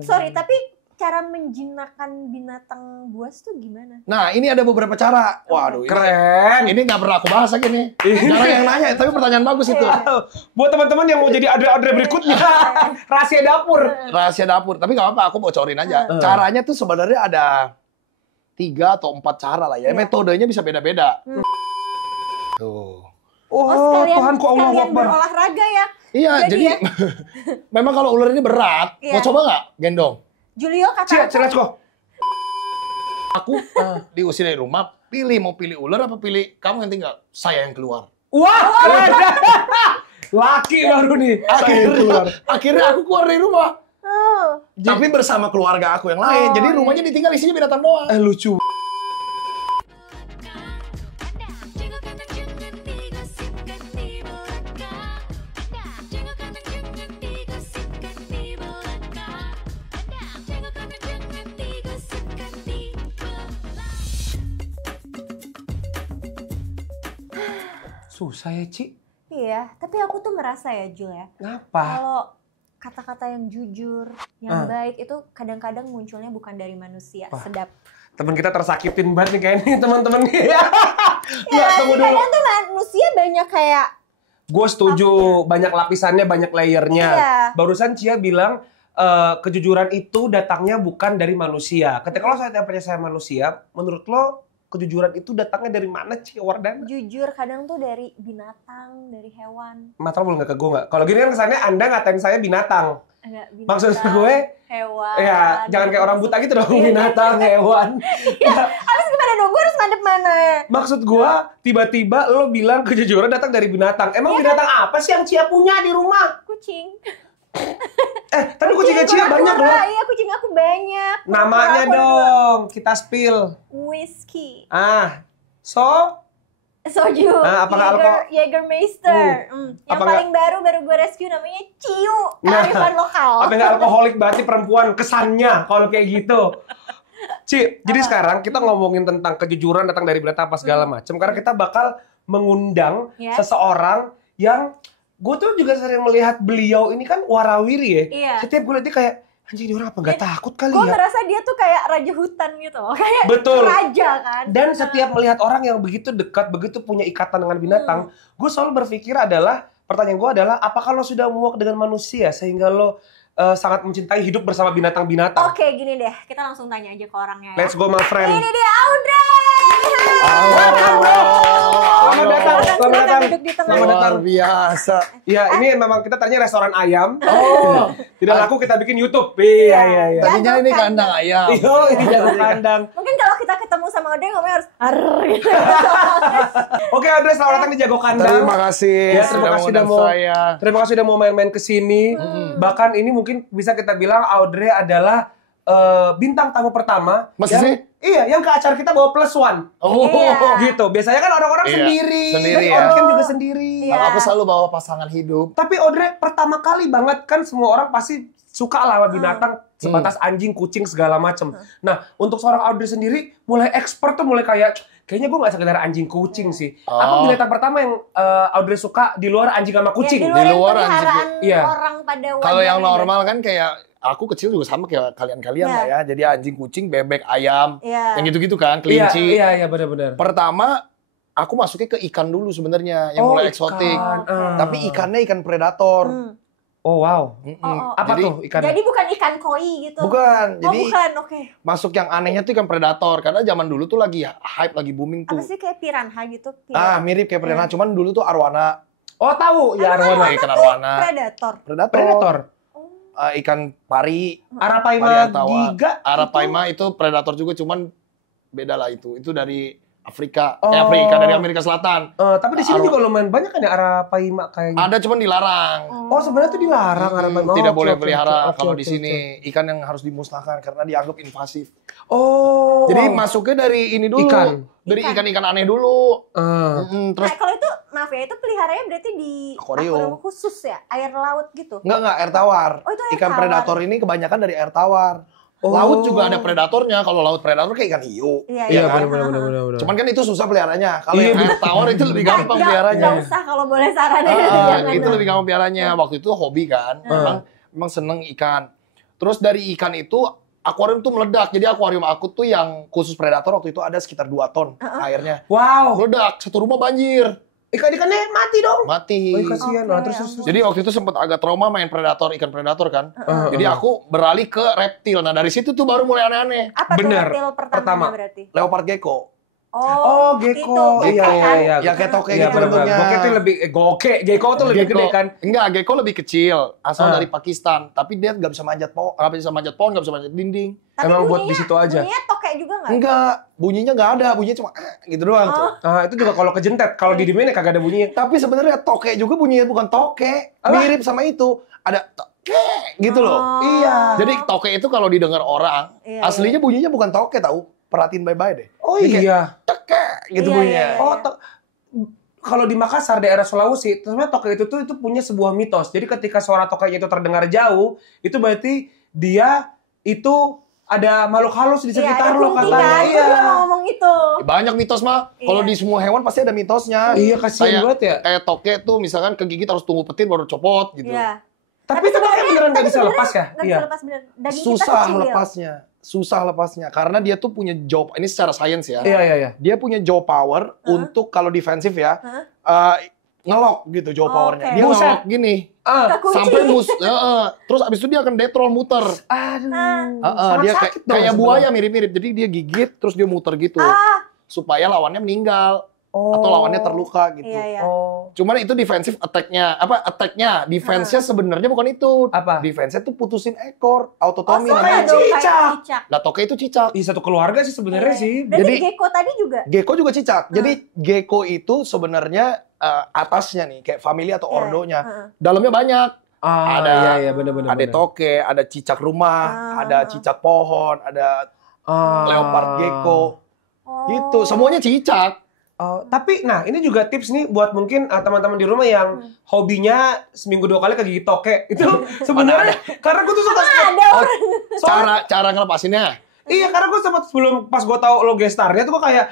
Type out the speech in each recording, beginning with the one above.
Sorry, tapi cara menjinakkan binatang buas tuh gimana? Nah, ini ada beberapa cara. Waduh, Keren. Ini nggak pernah aku bahas lagi nih. Jarang yang nanya, tapi pertanyaan bagus itu. Buat teman-teman yang mau jadi Audrey berikutnya, rahasia dapur. Rahasia dapur. Tapi nggak apa-apa, aku bocorin aja. Caranya tuh sebenarnya ada 3 atau 4 cara lah ya. Metodenya bisa beda-beda. Tuh. Oh, Tuhanku Allah sekalian Akbar. berolahraga ya. Iya, jadi memang kalau ular ini berat. Iya. Mau coba nggak gendong? Julio kata Let's go. Aku diusir dari rumah, mau pilih ular apa pilih kamu yang tinggal? Saya yang keluar. Wah, keren. Laki baru nih. Akhirnya aku keluar dari rumah. Tapi bersama keluarga aku yang lain. Jadi rumahnya ditinggal isinya binatang doang. Lucu. Susah ya, Ci. Iya, tapi aku tuh merasa ya Jul ya. Ngapa? Kalau kata-kata yang jujur, yang baik itu kadang-kadang munculnya bukan dari manusia. Sedap. Temen kita tersakitin banget nih kayaknya teman-teman nih. Ya, tunggu dulu. kadang tuh manusia banyak kayak Gue setuju, banyak lapisannya, banyak layernya. Iya. Barusan Cia bilang kejujuran itu datangnya bukan dari manusia. Ketika lo saya percaya saya manusia, menurut lo kejujuran itu datangnya dari mana, Cia Wardana? jujur kadang tuh dari binatang, dari hewan. Mata lo boleh nggak ke gue nggak? Kalau gini kan kesannya Anda ngatain saya binatang. Enggak, binatang. Maksud gue, hewan. ya jangan kayak orang buta gitu dong, binatang, hewan. Habis gimana dong? Gue harus ngadep mana? Maksud gue, tiba-tiba lo bilang kejujuran datang dari binatang. Emang binatang apa sih yang Cia punya di rumah? Kucing. Tapi kucingnya Cia banyak loh. Iya, kucing aku banyak. Namanya Aku dong, kita spill. Whiskey. Soju. Apakah alkohol? Jägermeister. Yang Apa paling baru gue rescue namanya Ciu. Nah, Kearifan lokal. Apa nggak alkoholik berarti perempuan kesannya kalau kayak gitu. Ci, jadi sekarang kita ngomongin tentang kejujuran datang dari binatang apa segala macam. Karena kita bakal mengundang seseorang yang gue tuh juga sering melihat beliau ini kan warawiri ya. Iya. Setiap gue lihat dia kayak, anjing ini orang apa nggak takut kali Gue ya? ngerasa dia tuh kayak raja hutan gitu. Kayak Betul. raja kan. Dan setiap melihat orang yang begitu dekat, begitu punya ikatan dengan binatang, gue selalu berpikir adalah, pertanyaan gue adalah, apakah lo sudah muak dengan manusia sehingga lo sangat mencintai hidup bersama binatang-binatang? Oke, gini deh. Kita langsung tanya aja ke orangnya ya. Let's go my friend. Ini dia Audrey. Selamat datang. Selamat datang. Duduk di tengah. Selamat datang. Luar biasa. Ya, ini memang kita tadinya restoran ayam. Tidak laku kita bikin YouTube. Iya. Tadinya ini kandang ayam. Iya, ini jago kandang. Mungkin kalau kita ketemu sama Audrey ngomongnya harus gitu. Oke, Audrey, selamat datang di Jago Kandang. Terima kasih. Ya, terima kasih sudah udah mau saya. Terima kasih udah mau main-main ke sini. Bahkan ini mungkin bisa kita bilang Audrey adalah bintang tamu pertama. Masa sih? Iya, yang ke acara kita bawa +1. Oh, Gitu. Biasanya kan orang-orang Iya, sendiri. sendiri Dan ya. Audrey kan juga sendiri. Kalau aku selalu bawa pasangan hidup. Tapi Audrey pertama kali banget kan semua orang pasti suka lah sama binatang sebatas anjing, kucing segala macem. Nah, untuk seorang Audrey sendiri mulai expert tuh mulai kayaknya gue gak sekedar anjing kucing sih. Apa binatang pertama yang Audrey suka di luar anjing sama kucing? Ya, di luar anjing. Iya. orang pada Kalau yang wajarnya. normal kan kayak aku kecil juga sama kayak kalian-kalian lah ya. Jadi anjing, kucing, bebek, ayam, yang gitu-gitu kan, kelinci. Iya, benar-benar. Pertama aku masuknya ke ikan dulu sebenarnya yang mulai eksotik. Tapi ikannya ikan predator. Oh wow. Apa Jadi- tuh ikan? Jadi bukan ikan koi gitu. Bukan. Jadi bukan, oke. masuk yang anehnya tuh ikan predator karena zaman dulu tuh lagi hype, lagi booming tuh. Apa sih kayak piranha gitu? Mirip kayak piranha, cuman dulu tuh arwana. Oh tahu ya arwana. Ikan arwana. Predator. Predator. Ikan pari. Arapaima Pariantawa. giga. Arapaima itu predator juga, cuman beda lah itu. Itu dari Afrika. Oh. Afrika, dari Amerika Selatan. Tapi di sini juga lumayan banyak kan ya Arapaima kayaknya. Ada cuman dilarang. Oh sebenarnya tuh dilarang Arapaima. Tidak Oke, boleh oke, pelihara oke, kalau oke, di sini. Ikan yang harus dimusnahkan karena dianggap invasif. Oh. Jadi masuknya dari ini dulu. Ikan. Dari ikan-ikan aneh dulu. Terus Nah, kalau itu maaf ya, itu peliharanya berarti di Akuarium. khusus ya, air laut gitu. enggak air tawar. Oh, itu air Ikan tawar. predator ini kebanyakan dari air tawar. Laut juga ada predatornya. Kalau laut predator kayak ikan hiu. Iya, kan? benar. Cuman kan itu susah peliharanya. Kalau yang air tawar itu lebih gampang Nggak peliharanya. usah kalau boleh saran. Jangan. Itu lebih gampang peliharanya. Waktu itu hobi kan. Memang seneng ikan. Terus dari ikan itu akuarium tuh meledak. Jadi akuarium aku tuh yang khusus predator waktu itu ada sekitar 2 ton airnya. Wow. Meledak, satu rumah banjir. Ikan-ikannya mati dong. Mati. Oh, kasihan. Nah, terus. Jadi waktu itu sempat agak trauma main ikan predator kan. Jadi aku beralih ke reptil. Nah dari situ tuh baru mulai aneh-aneh. Apa Bener. tuh reptil pertama berarti? Leopard gecko. Oh, gecko. Itu, Iya. Ya kayak toke Iya, gitu bentuknya. Goke itu lebih gecko tuh lebih gede kan. Enggak, gecko lebih kecil, asal dari Pakistan. Tapi dia nggak bisa manjat pohon, nggak bisa manjat dinding. Tapi Emang buat bunyinya- di situ aja. Bunyinya toke juga nggak? Enggak, bunyinya nggak ada, bunyinya cuma gitu doang tuh. Itu juga kalau kejentet, kalau didiemin ya kagak ada bunyinya. Tapi sebenarnya toke juga bunyinya bukan toke, mirip sama itu. Ada toke gitu loh. Iya. Jadi toke itu kalau didengar orang, Iya, aslinya bunyinya bukan toke tahu. Perhatiin baik-baik deh. Oh Dia kayak iya. toke gitu Iya, bunyinya. iya. Oh, kalau di Makassar daerah Sulawesi, sebenarnya toke itu punya sebuah mitos. Jadi ketika suara tokenya itu terdengar jauh, itu berarti dia itu ada makhluk halus di sekitar lo katanya. Kan? Iya. Gue mau ngomong itu. Banyak mitos mah. Kalau Iya. di semua hewan pasti ada mitosnya. Iya, kasihan banget ya. Kayak toke tuh misalkan kegigit harus tunggu petir baru copot gitu. Iya. Tapi itu kayak beneran nggak bisa lepas ya? Nggak Iya. bisa lepas bener. Daging Susah kita kecil. lepasnya. Susah lepasnya karena dia tuh punya jaw, ini secara sains ya. Iya. Dia punya jaw power untuk kalau defensif ya. Ngelok gitu jaw powernya. Oke. Dia Buset. ngelok gini. Kekunci. Sampai terus abis itu dia akan detrol muter. Aduh. Dia sakit dong kayak sebenarnya. buaya mirip-mirip. Jadi dia gigit terus dia muter gitu. Supaya lawannya meninggal atau lawannya terluka gitu. Iya. Oh. Cuman itu defensive attack-nya. Defense-nya sebenarnya bukan itu. Apa? Defense-nya tuh putusin ekor, autotomi Oh, namanya. kayak cicak. Lah toke itu cicak. Iya, satu keluarga sih sebenarnya sih. Berarti Jadi- gecko tadi juga? Gecko juga cicak. Jadi gecko itu sebenarnya atasnya nih kayak family atau ordonya. Dalamnya banyak. Ada- iya benar. Ada toke, ada cicak rumah, ada cicak pohon, ada leopard gecko. Gitu. Semuanya cicak. Oh, tapi nah ini juga tips nih buat mungkin teman-teman di rumah yang hobinya seminggu 2 kali kegigit toke. Itu sebenarnya karena gue tuh suka Ada Oh, cara ngelepasinnya. Iya, karena gue sempat sebelum pas gue tahu lo gestarnya tuh gue kayak,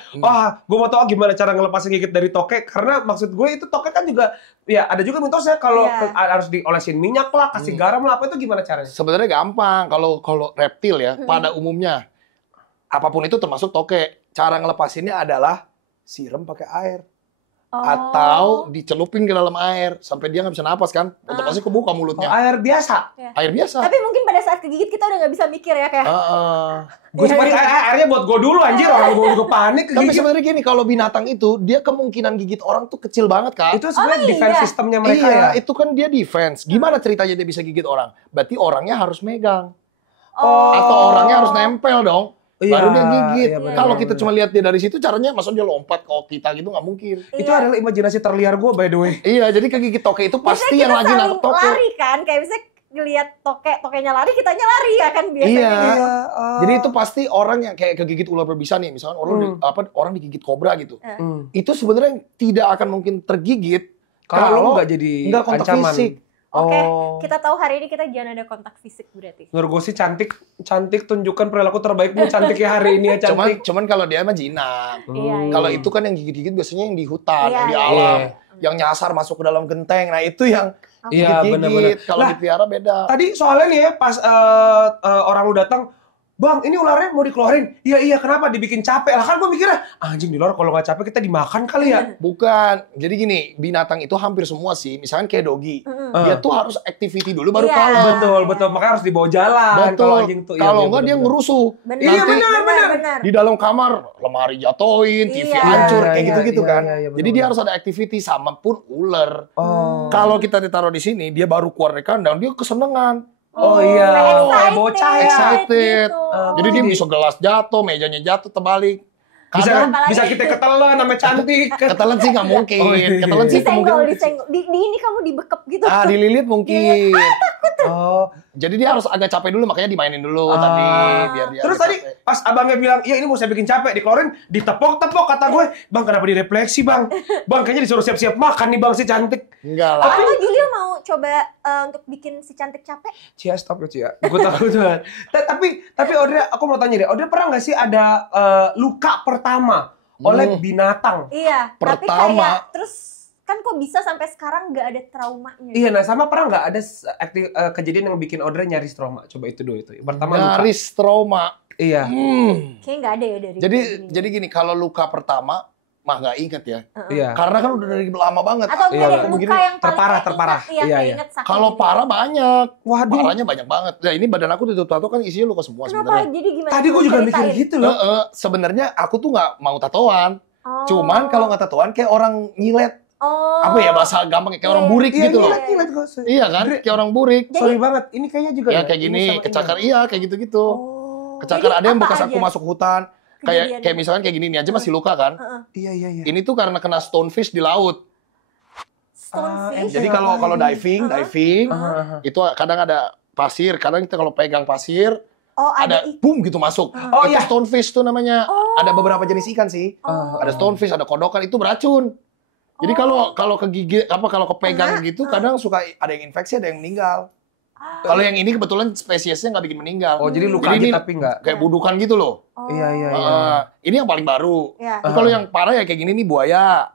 gue mau tahu gimana cara ngelepasin gigit dari toke. Karena maksud gue itu toke kan juga, ya ada juga mitosnya kalau harus diolesin minyak lah, kasih garam lah, apa itu gimana caranya? Sebenarnya gampang kalau reptil ya pada umumnya apapun itu termasuk toke. Cara ngelepasinnya adalah siram pakai air atau dicelupin ke dalam air sampai dia nggak bisa napas kan, otomatis kebuka mulutnya. Air biasa. Air biasa. Tapi mungkin pada saat kegigit kita udah nggak bisa mikir ya kayak. Gue cuma airnya buat gue dulu anjir, orang gue juga panik Tapi kegigit. sebenarnya gini, kalau binatang itu dia kemungkinan gigit orang tuh kecil banget Kak. Itu sebenarnya defense iya. sistemnya mereka Iya, ya. itu kan dia defense. Gimana ceritanya dia bisa gigit orang? Berarti orangnya harus megang. Oh. Atau orangnya harus nempel dong. Iya, Baru dia gigit. iya, benar, Kalau benar, kita benar. cuma lihat dia dari situ, caranya maksudnya dia lompat ke kita gitu nggak mungkin. Itu adalah imajinasi terliar gue by the way. Iya, jadi kegigit toke itu pasti Biasanya yang kita lagi saling nangkep toke. lari kan, kayak misalnya ngelihat tokenya lari, kitanya lari ya kan biasanya. Iya. Jadi itu pasti orang yang kayak kegigit ular berbisa nih, misalkan orang digigit kobra gitu. Itu sebenarnya tidak akan mungkin tergigit Kalau lo nggak jadi nggak kontak ancaman. fisik. Oke, Oh. kita tahu hari ini kita jangan ada kontak fisik berarti. Menurut gue sih cantik tunjukkan perilaku terbaikmu cantik ya hari ini ya cantik. Cuman kalau dia mah jinak. Iya, iya. Kalau itu kan yang gigit-gigit biasanya yang di hutan, Iya, yang di iya. alam, Iya. yang nyasar masuk ke dalam genteng. Nah, itu yang Iya, benar-benar. gigit-gigit. Kalau Lah, dipelihara beda. Tadi soalnya nih ya pas orang lu datang, Bang, ini ularnya mau dikeluarin. Iya, kenapa? Dibikin capek. Lah kan gue mikirnya, anjing di luar kalau nggak capek kita dimakan kali ya. Bukan. Jadi gini, binatang itu hampir semua sih. Misalkan kayak dogi. Dia tuh harus activity dulu baru Iya. kalah. Betul. Makanya harus dibawa jalan. Kalau Betul. anjing tuh. Kalau enggak dia ngerusuh. Benar. Iya, Nanti benar. di dalam kamar lemari jatoin, TV Iya. hancur, Iya, kayak gitu-gitu iya, kan. iya, benar, Jadi dia benar. harus ada activity sama pun ular. Oh. Kalau kita ditaruh di sini, dia baru keluar dari kandang, dia kesenangan. Oh iya, Excited, bocah ya. Excited. gitu. Jadi dia bisa gelas jatuh, mejanya jatuh, terbalik. Bisa Apalagi- bisa kita ketelan namanya cantik. Ketelan sih nggak mungkin. Oh, iya. Ketelan sih Disenggol, kemungkinan. di ini kamu dibekep gitu. Dililit mungkin. Oh. Jadi dia harus agak capek dulu, makanya dimainin dulu tadi biar dia. Terus agak tadi capek. pas abangnya bilang, iya ini mau saya bikin capek, dikeluarin, ditepok-tepok kata gue, Bang kenapa direfleksi Bang? Bang kayaknya disuruh siap-siap makan nih Bang si cantik. Enggak lah. Atau Julio mau coba untuk bikin si cantik capek? Cia stop ya Cia, gue takut banget. Tapi Audrey, aku mau tanya deh, Audrey pernah nggak sih ada luka pertama oleh binatang? Iya, tapi Pertama. kayak terus kan kok bisa sampai sekarang nggak ada traumanya? Iya, nah sama pernah nggak ada kejadian yang bikin Audrey nyaris trauma? Coba itu dulu itu. Yang pertama luka. Nyaris trauma. Iya. Kayaknya nggak ada ya dari. Jadi gini, kalau luka pertama mah nggak inget ya. Iya. Karena kan udah dari lama banget. Atau Iya, enggak deh, begini, luka yang paling terparah. Iya, Iya, inget sakit. Kalau parah banyak. Waduh. Parahnya banyak banget. Nah, ini badan aku ditutup-tato kan isinya luka semua Kenapa? sebenarnya. Jadi gimana? Tadi gue juga mikir Ceritain. gitu loh. Sebenarnya aku tuh nggak mau tatoan. Oh. Cuman kalau nggak tatoan kayak orang nyilet. Oh. Apa ya bahasa gampang kayak orang Iya. burik Iya, gitu loh. gila kok. Iya kan? Kayak orang burik. Sorry banget. Ini kayaknya juga Ya kayak Ini gini, sama kecakar ini. iya kayak gitu-gitu. Oh. Kecakar Jadi ada yang apa bekas aku aja masuk hutan. kejadiannya? Kayak misalkan kayak gini nih aja masih luka kan. Iya. Ini tuh karena kena stonefish di laut. Stonefish. Jadi kalau diving itu kadang ada pasir, kadang kita kalau pegang pasir Oh, ada boom gitu masuk. Oh, Itu iya. stonefish tuh namanya. Oh. Ada beberapa jenis ikan sih. Ada stonefish, ada kodokan, itu beracun. Jadi kalau kegigit kalau kepegang gitu kadang suka ada yang infeksi, ada yang meninggal. Kalau yang ini kebetulan spesiesnya nggak bikin meninggal. Oh, jadi luka Jadi aja ini tapi nggak. kayak budukan gitu loh. Oh. Iya. Ini yang paling baru. Ya. Kalau yang parah ya kayak gini nih buaya.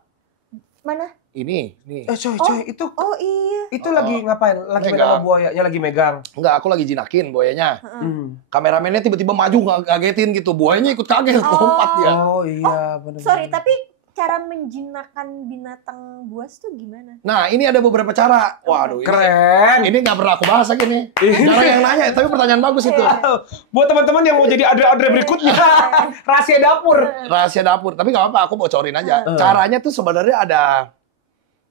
Mana? Ini, nih. Coy, itu Oh iya. itu lagi ngapain? Lagi Megang. megang sama buayanya, lagi megang. Enggak, aku lagi jinakin buayanya. Hmm. Kameramennya tiba-tiba maju ngagetin gitu. Buayanya ikut kaget, lompat ya. Oh iya, benar. Sorry, tapi cara menjinakkan binatang buas tuh gimana? Nah, ini ada beberapa cara. Waduh, Keren. ini nggak pernah aku bahas lagi nih. Jarang yang nanya, tapi pertanyaan bagus itu. Buat teman-teman yang mau jadi Audrey berikutnya, rahasia dapur. Rahasia dapur. Tapi nggak apa-apa, aku bocorin aja. Caranya tuh sebenarnya ada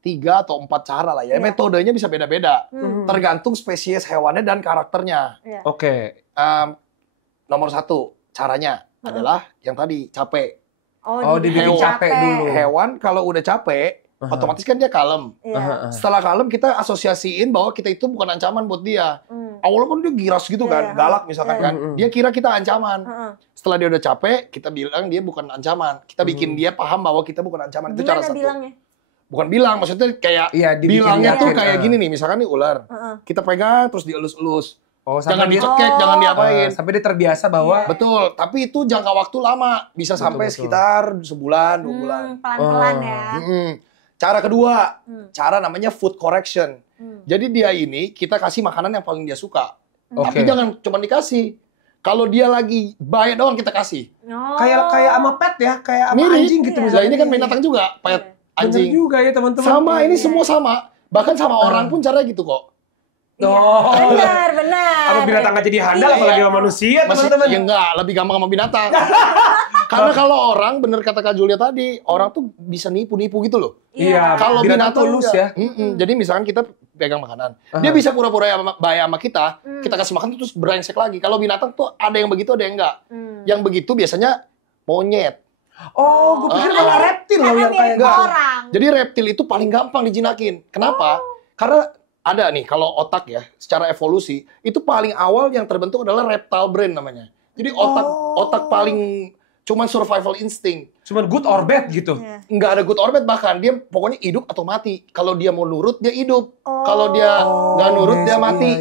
3 atau 4 cara lah ya. Metodenya bisa beda-beda. Tergantung spesies hewannya dan karakternya. Oke. Nomor 1, caranya adalah yang tadi, capek. Oh, dibikin capek dulu. Hewan kalau udah capek, otomatis kan dia kalem. Iya. Setelah kalem, kita asosiasiin bahwa kita itu bukan ancaman buat dia. Awalnya kan dia giras gitu kan, galak misalkan kan. Dia kira kita ancaman. Setelah dia udah capek, kita bilang dia bukan ancaman. Kita bikin dia paham bahwa kita bukan ancaman. Itu cara Gimana satu. bilangnya? Bukan bilang, maksudnya kayak Iya, dibikin bilangnya tuh yakin, kayak gini nih, misalkan nih ular. Kita pegang terus dielus-elus. Oh, Jangan sampai dia dicekek, jangan diapain. sampai dia terbiasa bahwa Betul, tapi itu jangka waktu lama. Bisa sampai betul. sekitar sebulan, 2 bulan. Pelan-pelan ya. Cara kedua, cara namanya food correction. Jadi dia ini, kita kasih makanan yang paling dia suka. Tapi Oke. jangan cuma dikasih. Kalau dia lagi baik doang kita kasih. Oh. kayak sama pet ya, kayak sama Mirip. anjing gitu Iya. Nah, ini kan binatang juga, pet, Bener anjing. juga ya teman-teman. Sama, ini semua sama. Bahkan sama orang pun caranya gitu kok. Oh. Benar. Apa binatang nggak jadi handal Iya. apalagi sama manusia, Masih, teman-teman. ya enggak, lebih gampang sama binatang. Karena kalau orang, bener kata Kak Julia tadi, orang tuh bisa nipu-nipu gitu loh. Iya, Kalau binatang tulus enggak. ya. Jadi misalkan kita pegang makanan, dia bisa pura-pura baik sama kita kasih makan terus brengsek lagi. Kalau binatang tuh ada yang begitu, ada yang enggak. Yang begitu biasanya monyet. Oh, gue pikir malah reptil loh yang kayak mirip orang. Jadi reptil itu paling gampang dijinakin. Kenapa? Karena ada nih, kalau otak ya, secara evolusi, itu paling awal yang terbentuk adalah reptile brain namanya. Jadi otak paling cuman survival instinct. cuman good or bad gitu. Nggak ada good or bad, bahkan dia pokoknya hidup atau mati. Kalau dia mau nurut, dia hidup. Kalau dia nggak nurut, dia mati.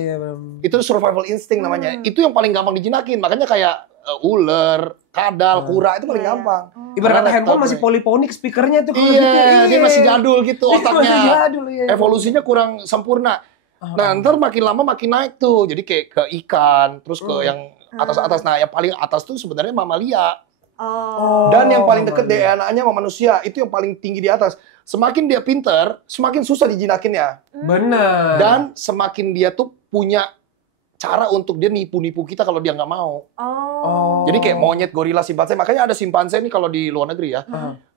Itu survival instinct namanya. Itu yang paling gampang dijinakin. Makanya kayak ular, kadal, kura, itu paling gampang. Ibarat kata Karena handphone reptile masih brain. polyphonic speakernya tuh. kalau Iya, gitu. dia masih jadul gitu otaknya. Masih jadul, iya. Evolusinya kurang sempurna. Nah, ntar makin lama makin naik tuh. Jadi kayak ke ikan, terus ke yang atas-atas. Nah, yang paling atas tuh sebenarnya mamalia. Dan yang paling deket DNA-nya sama manusia, itu yang paling tinggi di atas. Semakin dia pinter, semakin susah dijinakinnya. Bener. Dan semakin dia tuh punya cara untuk dia nipu-nipu kita kalau dia nggak mau. Jadi kayak monyet, gorila, simpanse. Makanya ada simpanse nih kalau di luar negeri ya,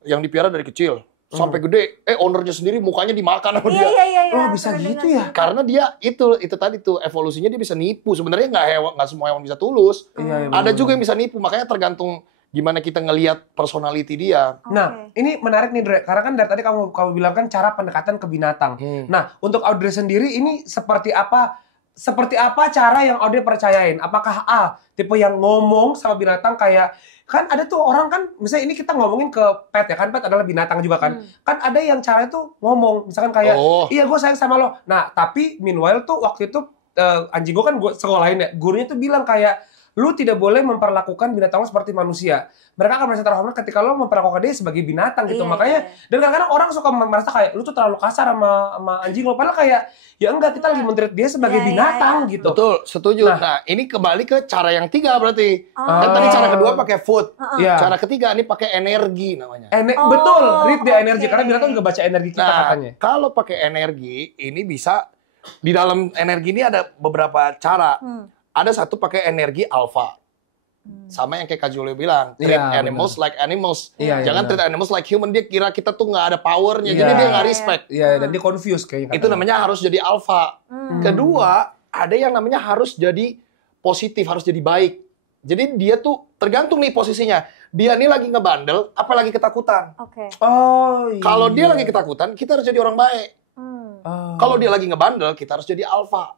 yang dipiara dari kecil sampai gede. Ownernya sendiri mukanya dimakan sama dia. Iya. Oh, bisa gitu ya? Karena dia itu tadi tuh evolusinya dia bisa nipu. Sebenarnya nggak semua hewan bisa tulus. Iya, Ada juga yang bisa nipu. Makanya tergantung gimana kita ngelihat personality dia. Nah, ini menarik nih, Dre. Karena kan dari tadi kamu bilang kan cara pendekatan ke binatang. Nah, untuk Audrey sendiri ini seperti apa cara yang Audrey percayain? Apakah tipe yang ngomong sama binatang kayak kan ada tuh orang kan misalnya ini kita ngomongin ke pet ya kan, pet adalah binatang juga kan. Kan ada yang caranya tuh ngomong misalkan kayak iya gue sayang sama lo. Nah, tapi meanwhile tuh waktu itu anjing gue kan gue sekolahin ya, gurunya tuh bilang kayak lu tidak boleh memperlakukan binatang lu seperti manusia. Mereka akan merasa terhormat ketika lu memperlakukan dia sebagai binatang gitu. Iya, Makanya iya. dan kadang-kadang orang suka merasa kayak lu tuh terlalu kasar sama anjing lu, padahal kayak ya enggak, kita lagi men-treat dia sebagai Iya, iya, binatang iya. gitu. Betul, setuju. Nah. Nah, ini kembali ke cara yang 3 berarti. Oh. Kan tadi cara kedua pakai food. Iya. Cara ketiga ini pakai energi namanya. Oh, Betul, read the energy oke. karena binatang juga baca energi kita Nah, katanya. kalau pakai energi, ini bisa di dalam energi ini ada beberapa cara. Ada satu pakai energi alpha. Sama yang kayak Kak Julio bilang, treat Iya, animals like animals. Iya, Jangan benar. treat animals like human. Dia kira kita tuh nggak ada powernya, Iya. jadi dia nggak Iya, respect. Iya, dan dia confused kayaknya. Itu namanya harus jadi alpha. Kedua, ada yang namanya harus jadi positif, harus jadi baik. Jadi dia tuh tergantung nih posisinya. Dia nih lagi ngebandel, apa lagi ketakutan. Oke. Oh, iya. Kalau dia lagi ketakutan, kita harus jadi orang baik. Oh. Kalau dia lagi ngebandel, kita harus jadi alpha.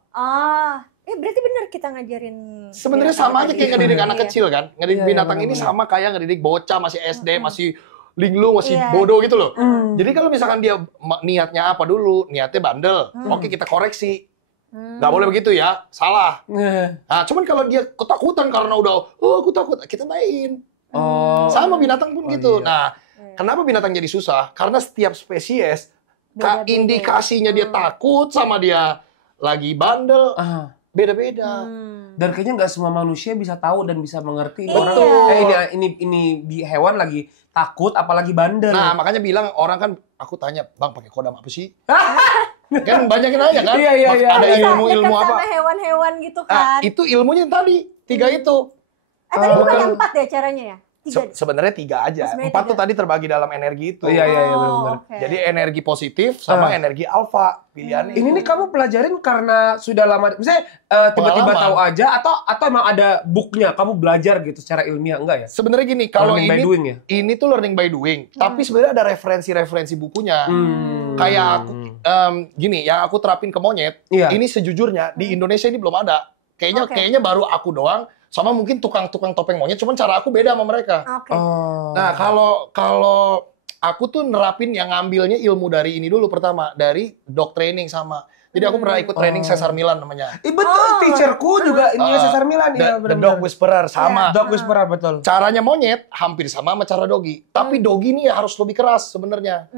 Berarti benar kita ngajarin. Sebenarnya binatang sama aja tadi. kayak ngedidik anak Iya. kecil kan. Ngedidik Iya, binatang ini benar-benar. sama kayak ngedidik bocah masih SD, masih linglung, masih Iya. bodoh gitu loh. Hmm. Jadi kalau misalkan dia niatnya apa dulu, niatnya bandel, oke kita koreksi. Nggak boleh begitu ya, salah. Nah, cuman kalau dia ketakutan karena udah, aku takut, kita baikin. Oh. Sama binatang pun Oh, gitu. iya. Nah, kenapa binatang jadi susah? Karena setiap spesies, Beda-beda. indikasinya dia takut sama dia lagi bandel, Ah. beda-beda. Dan kayaknya nggak semua manusia bisa tahu dan bisa mengerti Iya. orang ini hewan lagi takut apalagi bandel. Nah, makanya bilang orang kan, aku tanya, Bang pakai kodam apa sih? Kan banyak yang nanya kan? Iya, iya, iya. Ada Bisa ilmu-ilmu dekat apa? sama hewan-hewan gitu Nah, kan. itu ilmunya yang tadi, 3 itu. Tadi bukan bukan- 4 ya caranya ya? 3. Sebenarnya 3 aja. Sebenarnya 4 tuh 3. tadi terbagi dalam energi itu. Oh, iya, iya, benar-benar. Oke. Jadi energi positif sama Ah. energi alfa pilihannya. Ini nih kamu pelajarin karena sudah lama, misalnya tiba-tiba Pengalaman. tahu aja atau emang ada booknya, kamu belajar gitu secara ilmiah, enggak ya? Sebenarnya gini, kalau Learning by doing ya? ini tuh learning by doing, tapi sebenarnya ada referensi-referensi bukunya. Kayak aku, gini, yang aku terapin ke monyet, Iya. ini sejujurnya di Indonesia ini belum ada. Kayaknya Oke. kayaknya baru aku doang, sama mungkin tukang-tukang topeng monyet, cuman cara aku beda sama mereka. Oke. Oh. Nah, kalau aku tuh nerapin yang ngambilnya ilmu dari ini dulu pertama, dari dog training sama. Jadi aku pernah ikut training Cesar Milan namanya. Betul, teacherku juga ini Cesar Milan ya, The Dog Whisperer sama. Dog Whisperer, betul. Caranya monyet hampir sama cara dogi. Tapi dogi nih harus lebih keras sebenarnya.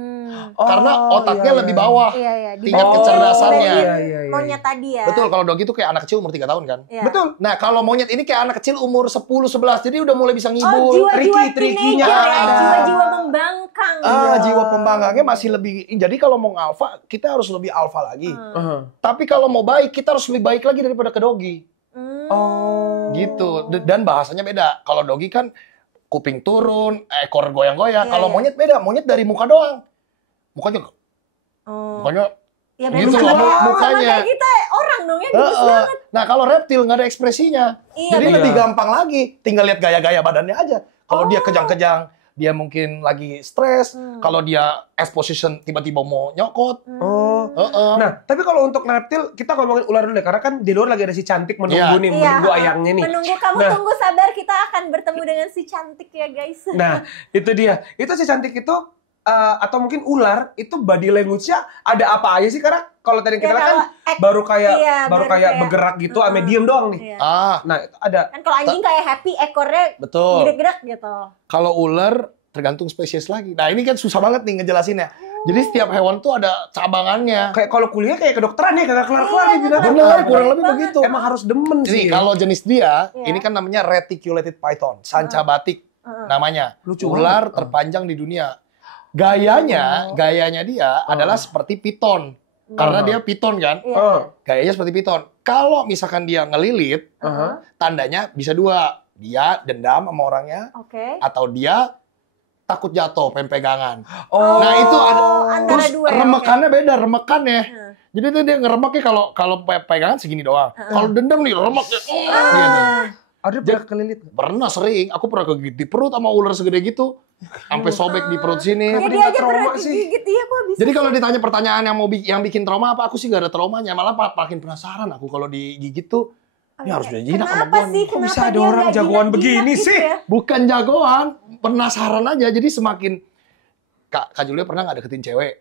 Karena otaknya lebih bawah. Iya, iya. Tingkat kecerdasannya. dibandingin Iya, iya. monyet tadi ya. Betul, kalau dogi itu kayak anak kecil umur 3 tahun kan. Iya. Betul. Nah, kalau monyet ini kayak anak kecil umur 10, 11. Jadi udah mulai bisa Oh, ngibul. jiwa-jiwa tricky-trickinya teenager ya. ada. Jiwa-jiwa membangkang. Jiwa pembangkangnya masih lebih. Jadi kalau mau alfa, kita harus lebih alfa lagi. Uh-huh. Tapi kalau mau baik, kita harus lebih baik lagi daripada ke dogi. Oh. Gitu. Dan bahasanya beda. Kalau dogi kan kuping turun, ekor goyang-goyang. Iya, Kalau iya. monyet beda. Monyet dari muka doang. Mukanya Ya berarti gitu sama loh, kayak mukanya. sama kayak kita orang dong ya gitu Heeh. Nah, kalau reptil nggak ada ekspresinya. Iya, Jadi betul. lebih gampang lagi. Tinggal lihat gaya-gaya badannya aja. Kalau dia kejang-kejang, dia mungkin lagi stres. Kalau dia exposition tiba-tiba mau nyokot. Oh. Heeh. Nah, tapi kalau untuk reptil, kita ngomongin ular dulu deh. Karena kan di luar lagi ada si cantik menunggu Iya. nih, menunggu ayangnya nih. Menunggu kamu Nah. tunggu sabar, kita akan bertemu dengan si cantik ya guys. Nah, itu dia. Itu si cantik itu, atau mungkin ular, itu body language-nya ada apa aja sih? Karena kalau tadi kita Ya, lihat kan kalau baru kayak iya, baru kayak bergerak gitu, ame diem doang nih. Iya. Nah, itu ada. Kan kalau anjing kayak happy, ekornya Betul. gerak-gerak gitu. Kalau ular tergantung spesies lagi. Nah, ini kan susah banget nih ngejelasinnya. Jadi setiap hewan tuh ada cabangannya. Kayak kalau kuliah kayak kedokteran ya, kagak kelar-kelar Iya, nih binatang. Benar, kurang lebih banget. begitu. Emang harus demen Jadi sih. kalau jenis dia, Iya. ini kan namanya reticulated python, sanca batik namanya. Lucu Ular banget. terpanjang di dunia. Gayanya dia adalah seperti piton. Karena dia piton kan, Iya. gayanya seperti piton. Kalau misalkan dia ngelilit, tandanya bisa 2. Dia dendam sama orangnya, Oke. atau dia takut jatuh pegangan. Oh. Nah, itu ada. antara Terus dua ya, remekannya beda, remekannya. Heeh. Jadi tuh dia ngeremeknya kalau pegangan segini doang. Kalau dendam nih remeknya. Gitu. Ada pernah kelilit. Pernah sering, aku pernah kegigit di perut sama ular segede gitu. Sampai sobek di perut sini. Ya Kenapa dia dia aja trauma pernah sih? digigit, iya kok bisa. Jadi kalau ditanya pertanyaan yang bikin trauma apa, aku sih gak ada traumanya. Malah makin penasaran aku kalau digigit tuh. Ini harus udah jinak sama Kenapa gua sih? nih. Kok bisa Kenapa ada dia orang nggak jagoan jinak-jinak begini gitu sih? ya? Bukan jagoan, penasaran aja. Jadi semakin Kak Julio pernah nggak deketin cewek?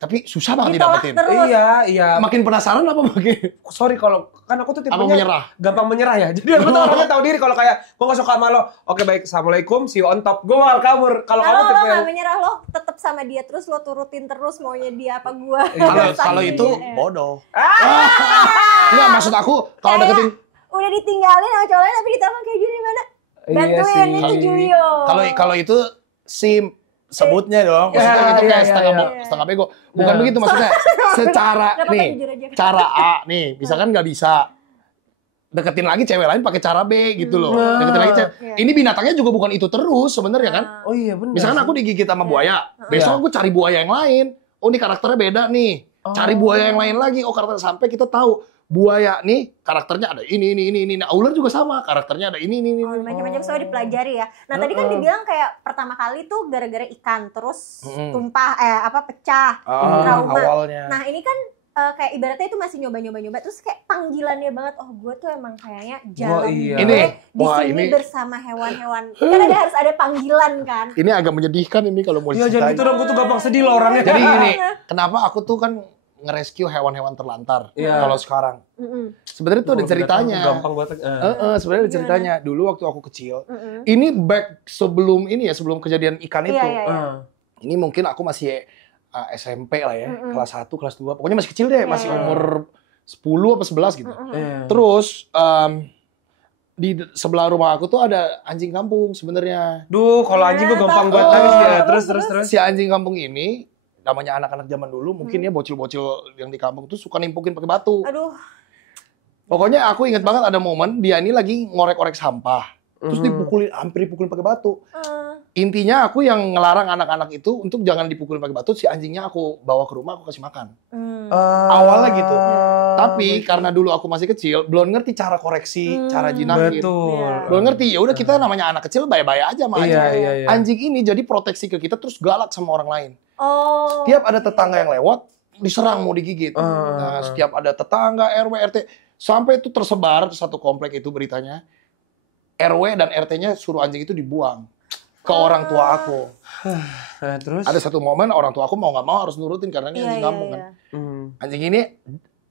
Tapi susah banget Ditolak didapetin. terus. Iya. Makin penasaran apa makin? Sorry kalau kan aku tuh Apa tipenya menyerah? gampang menyerah ya. Jadi aku tuh orangnya tahu diri kalau kayak gue gak suka sama lo. Oke baik, assalamualaikum, see you on top. Gue bakal kabur. Kalau kamu Kalau tipe lo yang gak menyerah, lo tetap sama dia terus, lo turutin terus maunya dia apa gua. Kalau itu bodoh. Enggak, maksud aku kalau Kayak deketin udah ditinggalin sama cowok lain tapi ditelepon kayak gini mana? Bantuin sih. itu Julio. kalau itu sim sebutnya dong. Maksudnya itu kayak setengah bego. Bukan begitu maksudnya. Secara Nggak apa-apa, nih, jujur aja. cara A nih, misalkan nggak bisa deketin lagi cewek lain pakai cara B gitu loh. Deketin lagi cewek. Iya. Ini binatangnya juga bukan itu terus sebenarnya kan. Oh iya benar. Misalkan aku digigit sama buaya, besok aku cari buaya yang lain. Oh ini karakternya beda nih. Cari buaya yang lain lagi. Oh karakter sampai kita tahu buaya nih karakternya ada ini. Nah ular juga sama karakternya ada ini. Macam-macam soal dipelajari ya. Nah tadi kan dibilang kayak pertama kali tuh gara-gara ikan terus tumpah pecah trauma. Awalnya. Nah ini kan kayak ibaratnya itu masih nyoba terus kayak panggilannya banget. Oh gue tuh emang kayaknya jalan iya. gue di Wah, sini ini- bersama hewan-hewan. Kan harus ada panggilan kan. Ini agak menyedihkan ini kalau mau Iya diceritain. jadi itu dong, gue tuh gampang sedih loh orangnya. Jadi gini, kenapa aku tuh kan nge-rescue hewan-hewan terlantar Iya. kalau sekarang. Sebenarnya tuh ada ceritanya. Gampang banget. Sebenarnya ada ceritanya. Dulu waktu aku kecil, ini back sebelum kejadian ikan itu. Iya. Ini mungkin aku masih SMP lah ya, kelas 1, kelas 2. Pokoknya masih kecil deh, masih umur 10 apa 11 gitu. Terus di sebelah rumah aku tuh ada anjing kampung sebenarnya. Duh, kalau anjing gue gampang banget nangis ya. Terus. Si anjing kampung ini namanya anak-anak zaman dulu mungkin ya bocil-bocil yang di kampung tuh suka nimpukin pakai batu. Aduh. Pokoknya aku ingat banget ada momen dia ini lagi ngorek-ngorek sampah. Terus hampir dipukulin pakai batu. Intinya aku yang ngelarang anak-anak itu untuk jangan dipukulin pakai batu, si anjingnya aku bawa ke rumah aku kasih makan. Awalnya gitu. Tapi karena dulu aku masih kecil, belum ngerti cara koreksi, cara jinakin. Betul. Belum ngerti, ya udah kita namanya anak kecil bye-bye aja sama anjing. Iya. Anjing ini jadi proteksi ke kita terus galak sama orang lain. Oh. Setiap ada tetangga yang lewat, diserang mau digigit. Nah, setiap ada tetangga, RW, RT, sampai itu tersebar satu komplek itu beritanya. RW dan RT-nya suruh anjing itu dibuang ke orang tua aku. Nah, terus? Ada satu momen orang tua aku mau nggak mau harus nurutin karena ini anjing kampung kan. Anjing ini,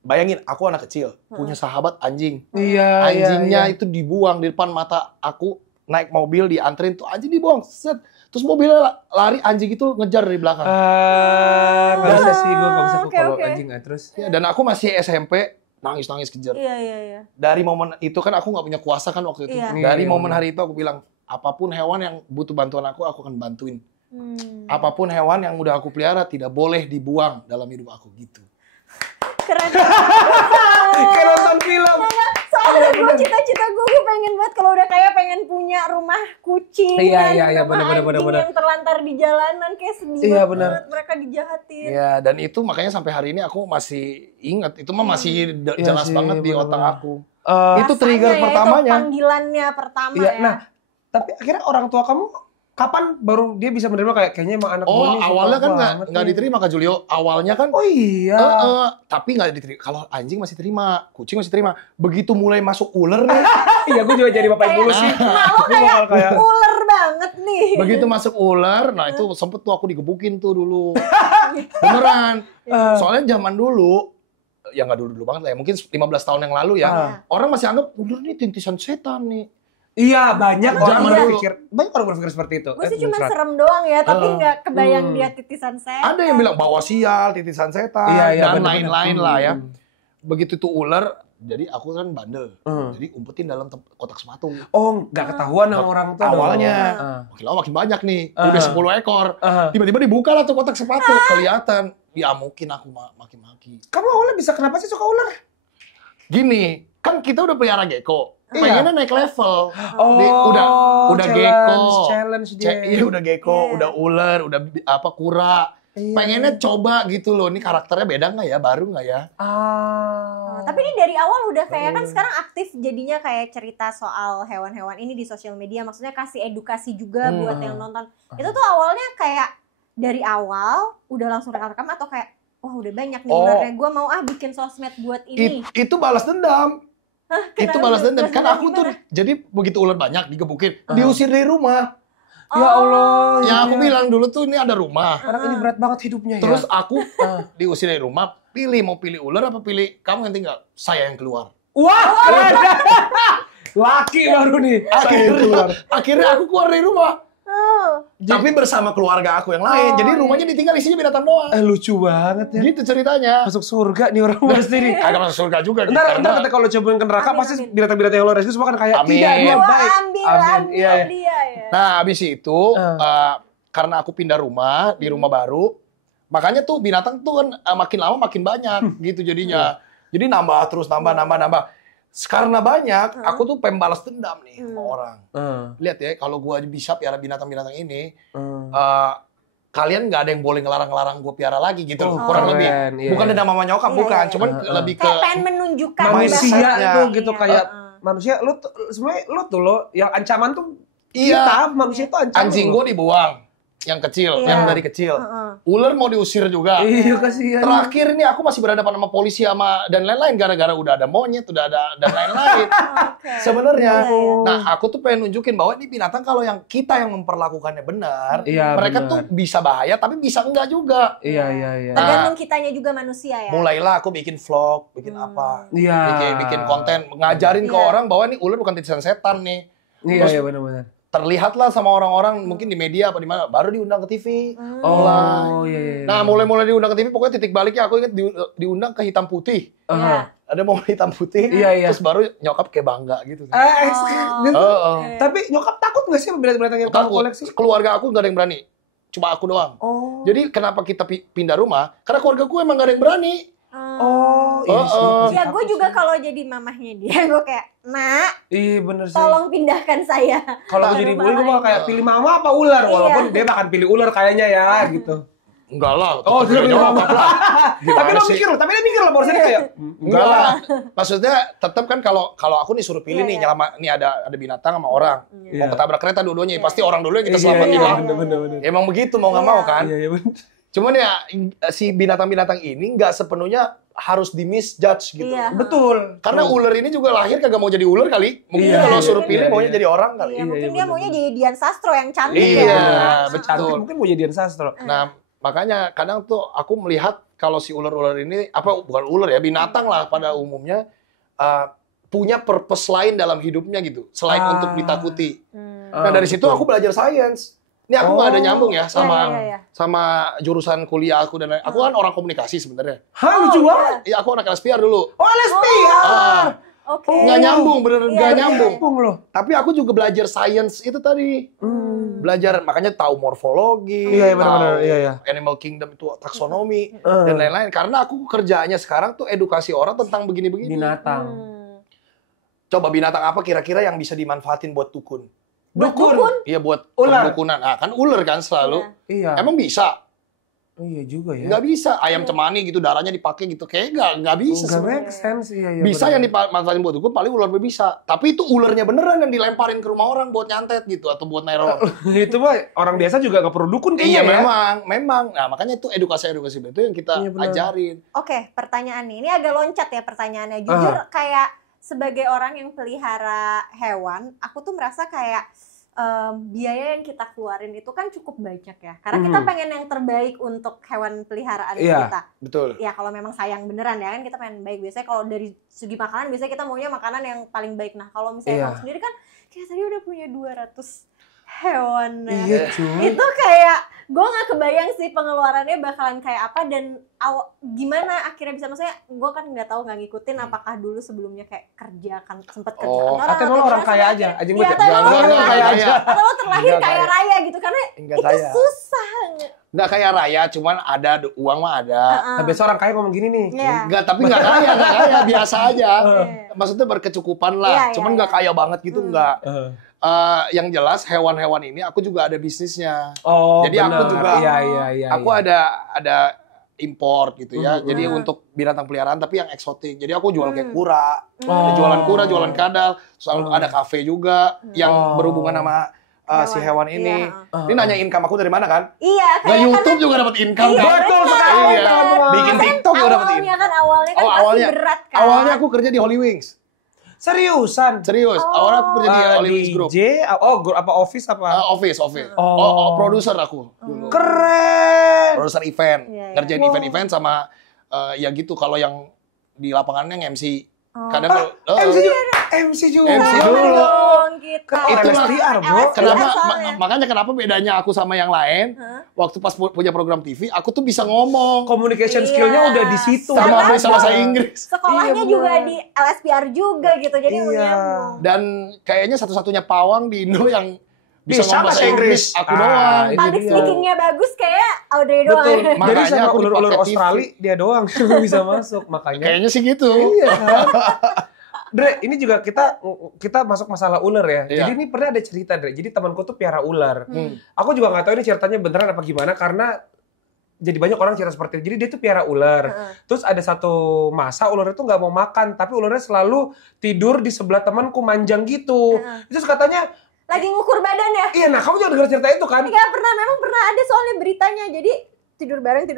bayangin aku anak kecil punya sahabat anjing. Iya. Anjingnya itu dibuang di depan mata aku, naik mobil dianterin tuh anjing dibuang. Set. Terus mobilnya lari, anjing itu ngejar dari belakang. Nggak bisa sih, gue nggak bisa kalau Oke. anjing. Terus? Ya, dan aku masih SMP, nangis kejar. Iya. Dari momen itu kan aku nggak punya kuasa kan waktu itu. Iya. Dari momen hari itu aku bilang, apapun hewan yang butuh bantuan aku akan bantuin. Apapun hewan yang udah aku pelihara tidak boleh dibuang dalam hidup aku gitu. Keren. Kayak nonton film. Soalnya gue cita-cita gue pengen banget kalau udah kaya pengen punya rumah kucing. Iya, sama benar. anjing yang terlantar di jalanan kayak sedih Iya, banget benar. mereka dijahatin. Ya, dan itu makanya sampai hari ini aku masih ingat. Itu mah masih jelas sih, banget di benar-benar. otak aku. Itu Rasanya trigger ya, pertamanya. Itu panggilannya pertama Iya, ya. nah, tapi akhirnya orang tua kamu kapan baru dia bisa menerima kayaknya emang anak Oh, gue nih suka awalnya kan banget nggak nih. diterima Kak Julio. Awalnya kan Oh iya. tapi nggak diterima. Kalau anjing masih terima, kucing masih terima. Begitu mulai masuk ular nih, Iya, gue juga jadi bapak ibu lu sih. Nah, lo Gue bakal kayak ular banget nih. begitu masuk ular, nah itu sempet tuh aku digebukin tuh dulu. Beneran. Soalnya zaman dulu, ya nggak dulu banget lah ya, mungkin 15 tahun yang lalu ya, orang masih anggap ular nih tintisan setan nih. Iya, banyak orang Zaman dulu. berpikir seperti itu. Gue sih cuma serem doang ya, tapi nggak kebayang dia titisan setan. Ada yang bilang bawa sial, titisan setan, Iya, dan bener-bener. lain-lain lah ya. Begitu tuh ular, jadi aku kan bandel. Jadi umpetin dalam kotak sepatu. Oh, nggak ketahuan sama orang tua. Awalnya. dong. Makin lama makin banyak nih, udah 10 ekor. Tiba-tiba dibuka lah tuh kotak sepatu, kelihatan. Diamukin aku maki-maki. Kamu awalnya bisa kenapa sih suka ular? Gini, kan kita udah pelihara gecko. Iya. Pengennya naik level. Oh, udah gecko. challenge dia. Iya udah gecko, udah ular, udah kura. Iya. Pengennya coba gitu loh, ini karakternya beda nggak ya, baru nggak ya? Tapi ini dari awal udah kayak kan sekarang aktif jadinya kayak cerita soal hewan-hewan ini di sosial media. Maksudnya kasih edukasi juga buat yang nonton. Itu tuh awalnya kayak dari awal udah langsung rekam atau kayak wah udah banyak nih ularnya. Gue mau bikin sosmed buat ini. Itu balas dendam. Itu balas dendam. Kan aku tuh gimana? jadi begitu ular banyak digebukin, diusir dari rumah. Ya Allah. Yang aku bilang dulu tuh ini ada rumah. Anak ini berat banget hidupnya ya. Terus aku diusir dari rumah, mau pilih ular apa pilih kamu yang tinggal? Saya yang keluar. Wah, keren. Laki baru nih. Akhirnya aku keluar dari rumah. Tapi bersama keluarga aku yang lain. Jadi rumahnya ditinggal isinya binatang doang. Lucu banget ya. Gitu ceritanya. Masuk surga nih orang pasti nih. Agak masuk surga juga. Ntar kita kalau cobain ke neraka pasti binatang-binatang yang lo rescue semua kan kayak tidak dia baik. Ambil dia ya. Nah, habis itu karena aku pindah rumah di rumah baru, makanya tuh binatang tuh kan makin lama makin banyak gitu jadinya. Jadi nambah terus nambah. Karena banyak, aku tuh pengen balas dendam nih sama orang. Lihat ya, kalau gua bisa piara binatang-binatang ini, kalian nggak ada yang boleh ngelarang-larang gue piara lagi gitu loh. Kurang lebih. Iya, bukan dendam sama nyokap, bukan. Cuman lebih ke kayak pengen menunjukkan manusia itu gitu iya. kayak manusia lu sebenarnya lu tuh lo yang ancaman tuh Iya. kita manusia itu ancaman. anjing gue dibuang. Yang kecil, yang dari kecil. Ular mau diusir juga. Iya kasihan. Terakhir ini aku masih berhadapan sama polisi dan lain-lain gara-gara udah ada monyet, udah ada dan lain-lain. Sebenarnya. Nah, aku tuh pengen nunjukin bahwa ini binatang kalau yang kita yang memperlakukannya benar, mereka tuh bisa bahaya tapi bisa enggak juga. Iya. Tergantung kitanya juga manusia ya. Mulailah aku bikin vlog, bikin apa. Iya. Bikin konten, ngajarin ke orang bahwa ini ular bukan titisan setan nih. Iya benar-benar. Terlihatlah sama orang-orang mungkin di media apa di mana baru diundang ke TV. Oh iya. Nah, mulai diundang ke TV pokoknya titik baliknya aku ingat diundang ke hitam putih. Ada momen hitam putih, terus baru nyokap kayak bangga gitu. Tapi nyokap takut nggak sih sama binatang-binatang yang kamu koleksi? Keluarga aku nggak ada yang berani, cuma aku doang. Jadi kenapa kita pindah rumah? Karena keluarga gue emang nggak ada yang berani. Ya gue juga kalau jadi mamahnya dia gue kayak, nak, iya bener sih. tolong pindahkan saya. Kalau gue jadi bully gue malah kayak pilih mama apa ular, walaupun dia bakal pilih ular kayaknya ya gitu. Enggak lah. Dia pilih mama. Tapi lo mikir lo barusan kayak enggak lah. Maksudnya tetap kan kalau aku nih suruh pilih nih nih ada binatang sama orang. Mau ketabrak kereta dua-duanya pasti orang dulu yang kita selamatin lah. Bener. Emang begitu mau nggak mau kan? Iya bener. Cuman ya si binatang-binatang ini nggak sepenuhnya harus di misjudge gitu. Betul. Karena ular ini juga lahir kagak mau jadi ular kali. Mungkin kalau suruh pilih maunya jadi orang kali. Iya, mungkin dia maunya jadi Dian Sastro yang cantik ya. Betul. Mungkin mau jadi Dian Sastro. Nah, makanya kadang tuh aku melihat kalau si ular-ular ini bukan ular ya, binatang lah pada umumnya punya purpose lain dalam hidupnya gitu, selain untuk ditakuti. Nah, dari situ aku belajar sains. Ini aku nggak ada nyambung ya sama jurusan kuliah aku dan lain. Aku kan orang komunikasi sebenarnya. Lucu banget. Iya, aku anak LSPR dulu. LSPR. Nggak nyambung, bener nggak nyambung. Loh. Tapi aku juga belajar sains itu tadi. Belajar, makanya tahu morfologi, benar-benar, animal kingdom itu taksonomi dan lain-lain. Karena aku kerjaannya sekarang tuh edukasi orang tentang begini-begini. Binatang. Coba binatang apa kira-kira yang bisa dimanfaatin buat dukun? Dukun? Iya, buat ular. perdukunan. Nah, kan ular kan selalu. Iya. Emang bisa? Iya juga ya. Nggak bisa. Ayam cemani gitu, darahnya dipakai gitu. Kayaknya nggak bisa. Nggak make sense. Iya, bisa yang dimanfaatin buat dukun, paling ular bisa. Tapi itu ularnya beneran yang dilemparin ke rumah orang buat nyantet gitu. Atau buat neror. Itu mah orang biasa juga nggak perlu dukun kayaknya. Iya, memang. Nah, makanya itu edukasi itu yang kita ajarin. Oke, pertanyaan ini agak loncat ya pertanyaannya. Jujur kayak sebagai orang yang pelihara hewan, aku tuh merasa kayak biaya yang kita keluarin itu kan cukup banyak ya. Karena kita pengen yang terbaik untuk hewan peliharaan kita. Betul. Ya kalau memang sayang beneran ya kan kita pengen baik. Biasanya kalau dari segi makanan biasanya kita maunya makanan yang paling baik. Nah kalau misalnya kamu sendiri kan kayak tadi udah punya 200 hewan. Iya cuy. Itu kayak gue nggak kebayang sih pengeluarannya bakalan kayak apa dan gimana akhirnya bisa, maksudnya gue kan nggak tahu, nggak ngikutin apakah dulu sebelumnya kayak kerja kan sempet kerja atau lo orang kaya aja anjing gue orang kaya aja atau lo terlahir kaya raya gitu karena itu susah. Nggak kaya raya, cuman ada uang mah ada. Nah, biasa orang kaya ngomong gini nih. Tapi nggak kaya, biasa aja. Maksudnya berkecukupan lah, cuman nggak kaya banget gitu nggak. Yang jelas hewan-hewan ini aku juga ada bisnisnya. Jadi aku juga, aku ada import gitu ya. Jadi untuk binatang peliharaan tapi yang eksotik. Jadi aku jual kayak kura, jualan kura, jualan kadal. Soal ada kafe juga yang berhubungan sama si hewan ini. Ini nanya income aku dari mana kan? Iya. Nggak YouTube juga dapat income kan? Betul sekali. Bikin TikTok juga dapat income. Awalnya kan pasti berat kan? Awalnya aku kerja di Holy Wings. Seriusan? Serius. Awalnya aku kerja di Oliwis Group. DJ, apa office apa? Office. Produser aku dulu. Keren. Produser event. Iya, iya. Ngerjain event-event sama ya gitu kalau yang di lapangannya MC. Kadang MC juga. MC Sama dulu. dong kita. Itu LSPR, Bro. Kenapa soalnya. makanya kenapa bedanya aku sama yang lain? Waktu pas punya program TV, aku tuh bisa ngomong Communication Iya. skill-nya udah di situ. sama Karena bahasa Inggris. Sekolahnya Iya, juga bener. di LSPR juga gitu. Jadi Iya. menyambung. Dan kayaknya satu-satunya pawang di Indo yang bisa Bisa ngomong bahasa bahasa Inggris. Inggris. Aku doang. Ini Public dia. speakingnya bagus kayak Audrey doang. Betul. Jadi Makanya sama aku ulur-ulur dipakai TV. Australia dia doang yang bisa masuk makanya. Kayaknya sih gitu. Iya kan? Dre, ini juga kita masuk masalah ular ya. Iya. Jadi ini pernah ada cerita, Dre. Jadi temanku tuh piara ular. Hmm. Aku juga nggak tahu ini ceritanya beneran apa gimana karena jadi banyak orang cerita seperti itu. Jadi dia tuh piara ular. Terus ada satu masa ular itu nggak mau makan, tapi ularnya selalu tidur di sebelah temanku manjang gitu. Terus katanya, Lagi ngukur badan ya? iya, nah kamu juga dengar cerita itu kan? Enggak pernah, memang pernah ada soalnya beritanya. Jadi tidur bareng,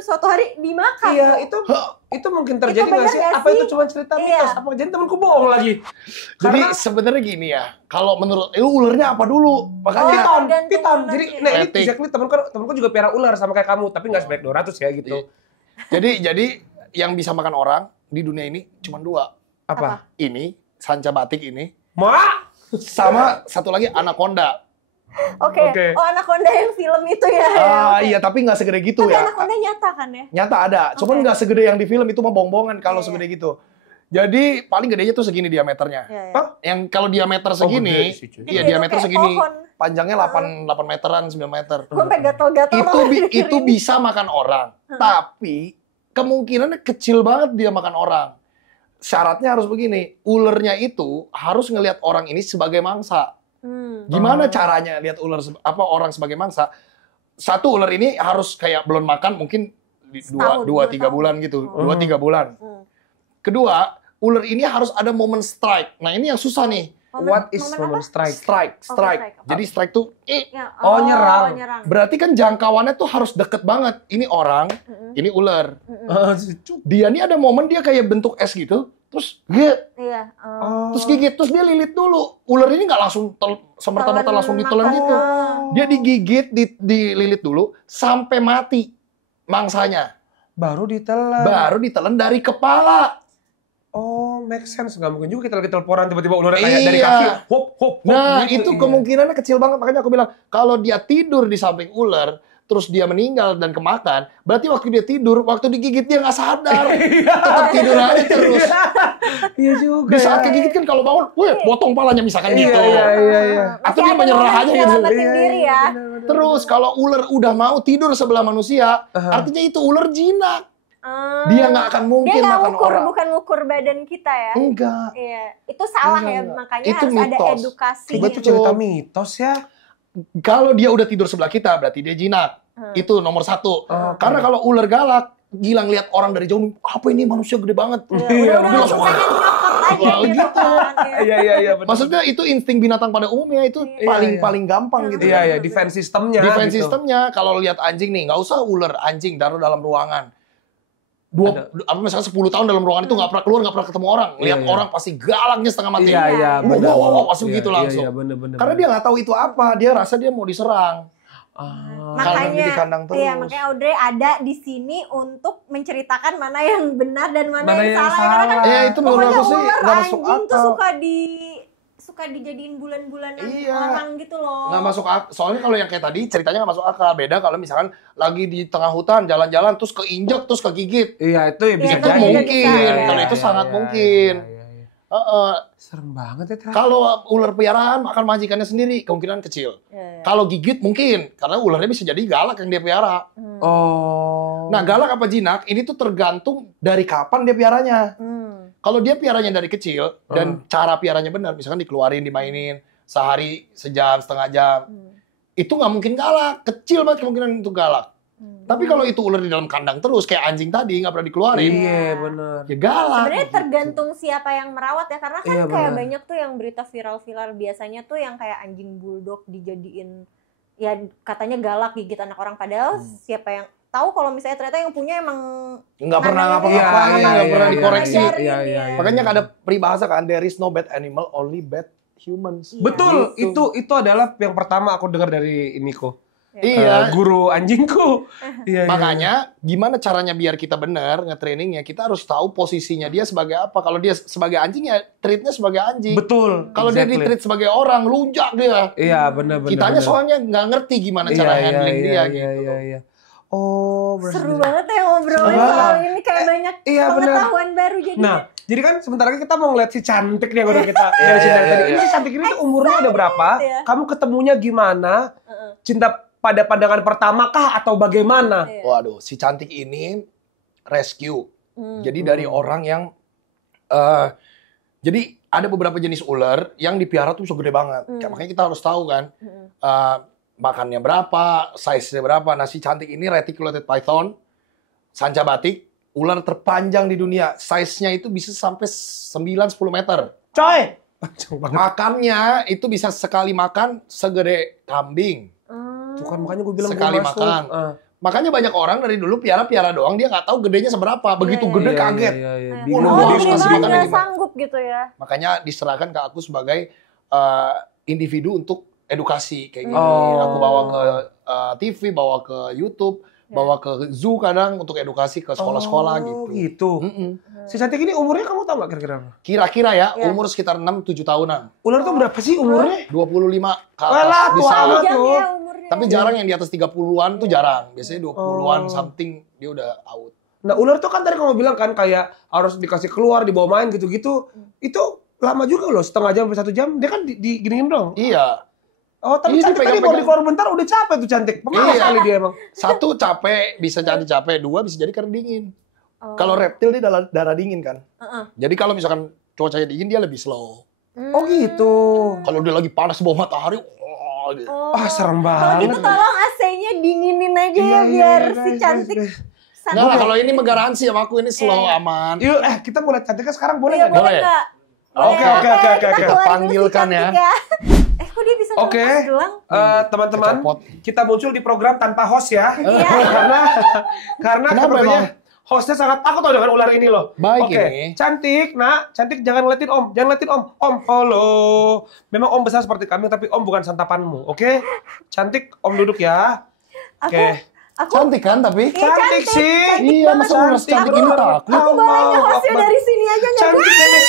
suatu hari dimakan. Iya, kok. itu mungkin terjadi bener nggak sih? nggak Apa sih? itu cuma cerita mitos? Iya. Apa jadi temanku bohong lagi? Jadi Karena sebenarnya gini ya, kalau menurut ulernya apa dulu? Makanya tergantung piton. ularnya. Jadi, nah ini Etik. exactly temanku juga piara ular sama kayak kamu, tapi nggak sebanyak 200 ya gitu. jadi yang bisa makan orang di dunia ini cuma 2. Apa? Ini sanca batik ini Ma? sama satu lagi anaconda. Oke. Oke. Oh, Anaconda yang film itu ya. Iya, tapi nggak segede gitu Tapi ya. Anaconda nyata kan ya? Nyata ada, cuman Oke. nggak segede yang di film itu mah bohong-bohongan kalau Iya, segede gitu. Jadi paling gedenya tuh segini diameternya. Iya, iya. Hah? Yang kalau diameter gede segini, sih, cuy. iya Gede diameter tuh kayak segini, pohon. panjangnya 8 meteran, 9 meter. Gue sampai gatel-gatel. Itu loh dengerin. itu bisa makan orang, tapi kemungkinannya kecil banget dia makan orang. Syaratnya harus begini, ulernya itu harus ngelihat orang ini sebagai mangsa. Gimana caranya lihat orang sebagai mangsa? Satu, ular ini harus kayak belum makan mungkin Setahun, 2-3 2 bulan gitu, 2-3 bulan. Kedua, ular ini harus ada momen strike. Nah ini yang susah nih. What is momen moment apa? strike? Strike. strike. Jadi strike tuh, Ya, Oh, nyerang. berarti kan jangkauannya tuh harus deket banget. Ini orang, ini ular. Dia nih ada momen dia kayak bentuk es gitu, terus gigit, Iya. terus gigit, terus dia lilit dulu. Ular ini nggak langsung semerta-merta langsung ditelan gitu. Dia digigit, dililit dulu sampai mati mangsanya. Baru ditelan. Baru ditelan dari kepala. Oh, make sense. Nggak mungkin juga kita lagi teleponan tiba-tiba ularnya kayak dari Iya. kaki. Hop, hop, hop. Nah, gitu. itu Iya. kemungkinannya kecil banget. Makanya aku bilang, kalau dia tidur di samping ular, terus dia meninggal dan kemakan, berarti waktu dia tidur, waktu digigit dia nggak sadar. Tetap tidur aja terus. Iya juga. Di saat ya. kegigit kan kalau bangun, wih, potong palanya misalkan Iya, gitu. iya. Atau dia menyerah aja gitu. Nyelamatin diri ya. Terus kalau ular udah mau tidur sebelah manusia, artinya itu ular jinak. Dia nggak akan mungkin Dia nggak makan ngukur, orang. bukan ngukur badan kita ya. Enggak. Iya, itu salah ya, Enggak. makanya Itu harus ada mitos. edukasi. Coba tuh cerita mitos ya. Kalau dia udah tidur sebelah kita, berarti dia jinak. Itu nomor 1. Karena kalau ular galak, gila ngeliat orang dari jauh, apa ini manusia gede banget. Udah Dia langsung, langsung pengen nyokot aja Wah, gitu gitu. kan. Iya. Iya, benar. maksudnya itu insting binatang pada umumnya itu Iya. paling gampang gitu. Iya, defense sistemnya. Defense gitu. sistemnya kalau lihat anjing nih, nggak usah ular, anjing taruh dalam ruangan. Misalnya 10 tahun dalam ruangan itu nggak pernah keluar, nggak pernah ketemu orang. Lihat Iya. orang pasti galaknya setengah mati. Iya, benar. Wow, pasti begitu Iya, langsung. Iya, benar. Karena dia nggak tahu itu apa, dia rasa dia mau diserang. Karena dia di kandang terus. Iya, makanya Audrey ada di sini untuk menceritakan mana yang benar dan mana, Mana yang yang salah. Karena kan Ya itu menurut pokoknya aku sih ular nggak masuk anjing tuh akal. suka dijadiin bulan-bulanan Iya. orang gitu loh. Nggak masuk akal. Soalnya kalau yang kayak tadi ceritanya nggak masuk akal. Beda kalau misalkan lagi di tengah hutan jalan-jalan terus keinjek terus kegigit. Iya, itu ya bisa Itu jadi. mungkin. Iya, Kalau iya, itu iya, sangat iya, mungkin. iya, iya. Serem banget ya, Tra. Kalau ular peliharaan makan majikannya sendiri kemungkinan kecil. Iya. Kalau gigit mungkin karena ularnya bisa jadi galak yang dia pelihara. Oh. Nah, galak apa jinak ini tuh tergantung dari kapan dia piaranya. Kalau dia piaranya dari kecil dan cara piaranya benar, misalkan dikeluarin, dimainin sehari sejam, setengah jam, itu nggak mungkin galak. Kecil banget kemungkinan itu galak. Tapi kalau itu ular di dalam kandang terus, kayak anjing tadi nggak pernah dikeluarin, Iya, benar. ya galak. Sebenarnya tergantung siapa yang merawat ya, karena kan Iya, kayak benar. banyak tuh yang berita viral-viral biasanya tuh yang kayak anjing bulldog dijadiin ya katanya galak gigit anak orang, padahal siapa yang tahu kalau misalnya ternyata yang punya emang nggak pernah mana ini, ngapa-ngapain, mana nggak ini, pernah mana dikoreksi. ngajarin Iya, dia. Makanya ada peribahasa kan, there is no bad animal, only bad humans. Iya. Betul, Gitu. itu adalah yang pertama aku dengar dari Niko. Iya. Guru anjingku. Iya, Makanya gimana caranya biar kita benar nge-trainingnya, kita harus tahu posisinya dia sebagai apa. Kalau dia sebagai anjing ya treatnya sebagai anjing. Betul. Kalau dia exactly. di-treat sebagai orang, lunjak dia. Iya, benar-benar. Kitanya soalnya nggak ngerti gimana cara handling dia gitu. Iya. Oh, Seru banget ya ngobrolin Seru. soal ini, kayak banyak Iya, benar. pengetahuan baru jadinya. Nah, jadi kan sebentar lagi kita mau ngeliat si cantik nih yang udah kita dari si cantik tadi. Ini si cantik ini tuh umurnya udah berapa? ya. Kamu ketemunya gimana? Cinta pada pandangan pertama kah atau bagaimana? Iya. Waduh, si cantik ini rescue. Jadi dari orang yang jadi ada beberapa jenis ular yang dipiara tuh segede banget. Makanya kita harus tahu kan makannya berapa, size-nya berapa. Nah, si cantik ini reticulated python, sanca batik, ular terpanjang di dunia. Size-nya itu bisa sampai 9-10 meter. Coy! Makannya itu bisa sekali makan segede kambing. Tuh kan makanya gue bilang Sekali gua masuk. makan. Makanya banyak orang dari dulu piara-piara doang, dia nggak tahu gedenya seberapa. Begitu gede Iya, kaget. iya. Bunuh Oh, gede, gede kasih banget makannya nggak gimana. sanggup gitu ya. Makanya diserahkan ke aku sebagai individu untuk edukasi kayak gini. Oh. Aku bawa ke TV, bawa ke YouTube, bawa ke zoo kadang untuk edukasi ke sekolah-sekolah gitu. Gitu. Mm-mm. Si cantik ini umurnya kamu tahu nggak kira-kira? Kira-kira ya, Ya. umur sekitar 6-7 tahunan. Ular tuh berapa sih umurnya? 25 ke Walah, atas tua bisa. amat. Panjang tuh. ya umurnya. Tapi jarang yang di atas 30-an tuh jarang. Biasanya 20-an Oh. something dia udah out. Nah, ular tuh kan tadi kamu bilang kan kayak harus dikasih keluar, dibawa main gitu-gitu. Itu lama juga loh, setengah jam sampai 1 jam. Dia kan diginiin dong. Iya. Oh, tapi Iya, cantik tadi dipegang-pegang. baru dikeluar bentar udah capek tuh cantik. Pemalas Iya. kali dia emang. Satu capek, bisa jadi capek. Dua bisa jadi karena dingin. Oh. Kalau reptil dia darah dingin kan. Heeh. Jadi kalau misalkan cuacanya dingin dia lebih slow. Oh gitu. Kalau dia lagi panas di bawah matahari, oh, gitu. Oh. Ah, serem Kalau banget. gitu tolong AC-nya dinginin aja ya biar si cantik Enggak lah, santai. kalau ini menggaransi sama aku ini slow, Iya. aman. Yuk, kita mulai cantiknya sekarang boleh Iya, nggak? boleh Boleh. nggak? Oke, Boleh. oke, oke, Kita oke. keluarin dulu si Panggilkan ya. cantik kok dia bisa Oke. ngelepas gelang? Teman-teman, Kecopot. kita muncul di program tanpa host ya. Iya. karena Kenapa sepertinya emang? hostnya sangat takut tau dengan ular ini loh. Baik Oke, ini. cantik, nak, cantik jangan ngeliatin om, jangan ngeliatin om, halo. Memang om besar seperti kami, tapi om bukan santapanmu, oke? Cantik, om duduk ya. Oke. Aku Cantik kan tapi? Iya, Cantik sih. Cantik Iya, banget. masa ular secantik Aku- ini takut? Aku boleh Allah ngehostnya Akbar. dari sini aja nggak? Cantik nenek.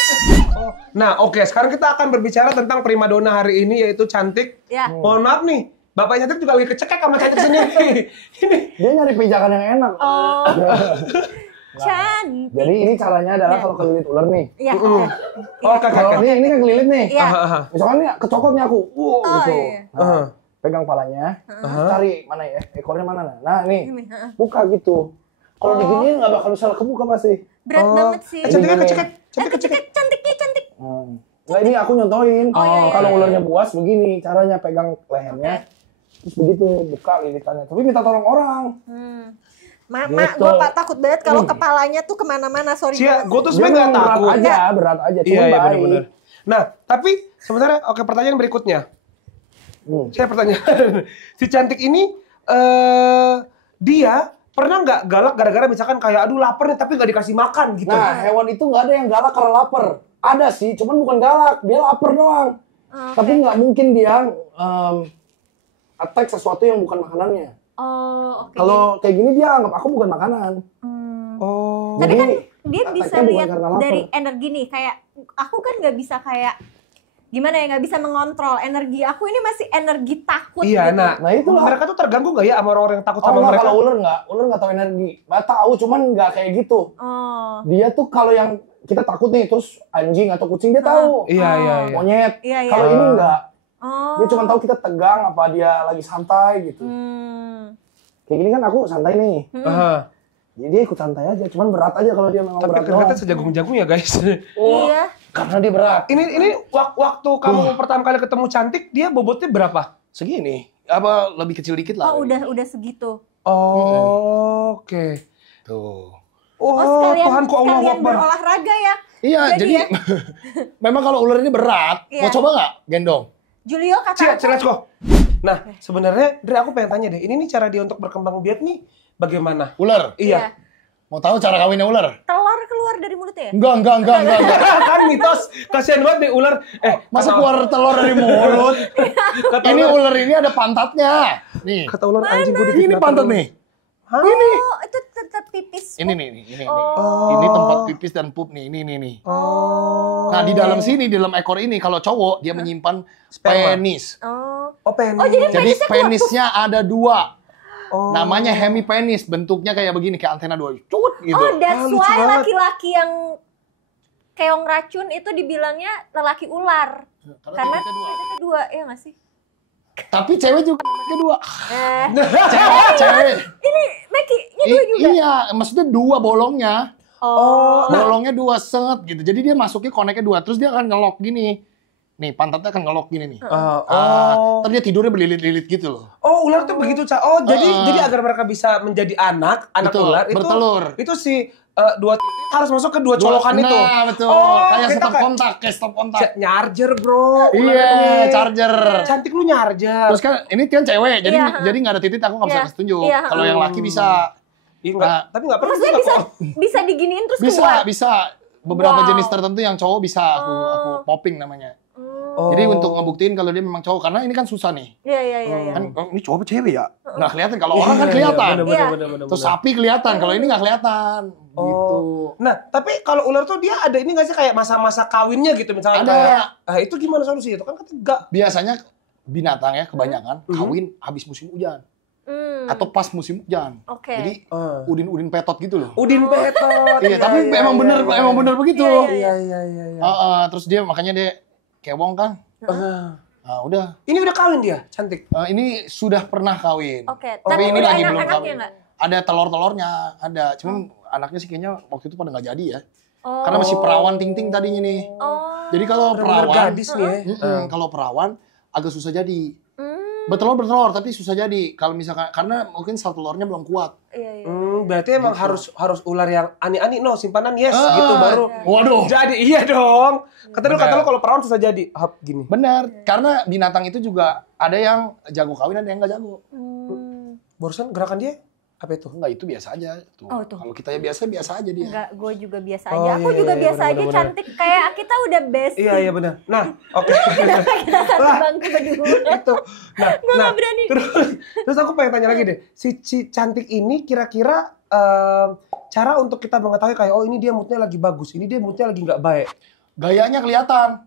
Oh. Nah, oke, sekarang kita akan berbicara tentang primadona hari ini yaitu cantik. Ya. Mohon maaf nih, Bapak cantik juga lagi kecekek sama cantik sendiri. Ini. Dia nyari pijakan yang enak. Oh. Cantik. Jadi ini caranya adalah kalau kelilit ular nih. Iya. Oke, Kalau oke. ini kan kelilit nih. Iya. Misalkan nih kecokot nih aku. Oh, gitu. iya. Nah, pegang palanya, cari mana ya, ekornya mana. Nah, nih. Ini, heeh. Buka gitu. Kalau diginiin nggak bakal bisa kebuka pasti. Berat banget sih. Cantiknya Gini. kecekek. Cantik kecekek. Cantiknya cantik. Nah, ini aku nyontoin. Oh, iya, iya, Kalau iya. ularnya buas begini, caranya pegang lehernya. Terus begitu buka lilitannya. Tapi minta tolong orang. Mama, Gitu. gue takut banget kalau kepalanya tuh kemana-mana. Sorry Cia, banget. gue tuh Dia sebenarnya nggak memang takut. berat aja. Cuma Iya, iya baik. benar-benar. Nah, tapi sebenarnya oke pertanyaan berikutnya. Saya pertanyaan, si cantik ini dia pernah nggak galak gara-gara misalkan kayak aduh lapar nih tapi nggak dikasih makan gitu? Nah, hewan itu nggak ada yang galak karena lapar. Ada sih, cuman bukan galak. Dia lapar doang. Tapi nggak mungkin dia attack sesuatu yang bukan makanannya. Oh, oke. Kalau kayak gini dia anggap aku bukan makanan. Oh. Tapi Jadi, kan dia bisa attack-nya bukan lihat karena lapar. dari energi nih. Kayak aku kan nggak bisa kayak gimana ya, nggak bisa mengontrol energi aku, ini masih energi takut Iya, gitu. nah, Nah, itulah. mereka tuh terganggu nggak ya sama orang-orang yang takut Oh sama enggak, mereka? kalau ular nggak tahu energi. Nggak tahu, cuman nggak kayak gitu. Oh, Dia tuh kalau yang kita takut nih, terus anjing atau kucing dia tahu. Iya, iya, iya. Monyet. Iya, iya. Kalau ini enggak. oh. Dia cuma tahu kita tegang apa dia lagi santai gitu. Kayak gini kan aku santai nih. Aha. Jadi dia ikut santai aja, cuman berat aja kalau dia memang Tapi berat ternyata doang. sejagung-jagung ya guys. Iya. Karena dia berat. Ini waktu kamu pertama kali ketemu cantik, dia bobotnya berapa? Segini. Apa lebih kecil dikit lah. Oh, udah segitu. Oh, oke. Tuh. Oh, sekalian, Tuhanku Allah sekalian Akbar. berolahraga ya. Iya, jadi ya. memang kalau ular ini berat. Iya. Mau coba nggak gendong? Julio Cia, kata let's go. Nah, sebenarnya Dre aku pengen tanya deh, ini nih cara dia untuk berkembang biak nih bagaimana? Ular. Iya. Mau tahu cara kawinnya ular? Telur keluar dari mulutnya ya? Enggak. Kan mitos, kasihan banget nih ular. Masa keluar telur dari mulut? Ini ular ini ada pantatnya. Nih. Kata ular anjing gue Ini pantat nih. Hah? Oh, itu tetap pipis. Ini nih. Oh. Ini tempat pipis dan pup nih. Ini. Oh. Nah, di dalam sini, di dalam ekor ini kalau cowok dia menyimpan Sperma. penis. Oh, penis. Oh, jadi Jadi penisnya keluar. penisnya ada 2. Oh. Namanya hemipenis, bentuknya kayak begini, kayak antena 2. Cut gitu. Oh, that's lucu why banget. laki-laki yang keong racun itu dibilangnya lelaki ular. Karena titiknya 2, ya nggak sih? Tapi cewek juga namanya 2. Eh, Cewek. ini Meki-nya 2 juga. Iya, maksudnya 2 bolongnya. Oh. Bolongnya 2 set gitu. Jadi dia masuknya koneknya 2, terus dia akan ngelok gini. Nih, pantatnya akan ngelok gini nih. Terus dia tidurnya berlilit-lilit gitu loh. Oh, ular tuh begitu, Ca. Oh, jadi agar mereka bisa menjadi anak Betul, ular itu bertelur. Itu si 2 titik harus masuk ke 2 colokan itu. Nah, betul. Oh, kayak kita stop kontak. Nyarger, Bro. Iya, Ular ini. charger. Cantik lu nyarger. Terus kan ini kan cewek, jadi Iya. jadi nggak ada titik, aku nggak bisa Iya. kasih tunjuk. Iya. Kalau yang laki bisa. Iya, enggak, Nah, tapi enggak pernah Maksudnya juga bisa kok. bisa diginiin terus keluar. Bisa. Beberapa Wow. jenis tertentu yang cowok bisa aku popping namanya. Oh. Jadi untuk ngebuktiin kalau dia memang cowok, karena ini kan susah nih. Iya. Kan oh, ini cowok apa cewek ya? Nggak kelihatan. Kalau orang kan kelihatan. Bener. Terus sapi kelihatan. Kalau ini nggak kelihatan. Gitu. Nah, tapi kalau ular tuh dia ada ini nggak sih kayak masa-masa kawinnya gitu misalnya Ada. kayak, itu gimana solusi itu kan enggak. Biasanya binatang ya kebanyakan kawin habis musim hujan atau pas musim hujan. Oke. Jadi udin-udin petot gitu loh. Udin petot. Iya, tapi emang bener begitu. Iya. Terus dia makanya dia kewong kan. Nah, udah. Ini udah kawin dia, cantik. Ini sudah pernah kawin. Oke. Tapi ini udah lagi belum anak-anaknya kawin. nggak? Ada telur-telurnya, ada. Cuman anaknya sih kayaknya waktu itu pada nggak jadi ya. Oh. Karena masih perawan ting-ting tadinya nih. Oh. Jadi kalau Bener-bener perawan, gadis nih ya. kalau perawan agak susah jadi. Bertelur tapi susah jadi. Kalau misalkan karena mungkin sel telurnya belum kuat. Iya. Berarti emang Gitu. harus ular yang ani-ani simpanan gitu baru. Waduh. Jadi iya dong. Kata lu kalau perawan susah jadi. Hap gini. Benar, karena binatang itu juga ada yang jago kawin, ada yang nggak jago. Barusan gerakan dia apa itu? Enggak, itu biasa aja. Tuh. Oh, tuh. Kalau kita ya biasa aja dia. Enggak, gue juga biasa Oh, aja. Aku iya, juga iya, biasa aja, bener-bener. cantik. Kayak kita udah best. Iya benar. Nah, oke. Kita satu Lah. bangku berdua. Itu. Nah, nggak berani. Terus aku pengen tanya lagi deh. Si cantik ini kira-kira cara untuk kita mengetahui kayak oh ini dia moodnya lagi bagus, ini dia moodnya lagi nggak baik. Gayanya kelihatan.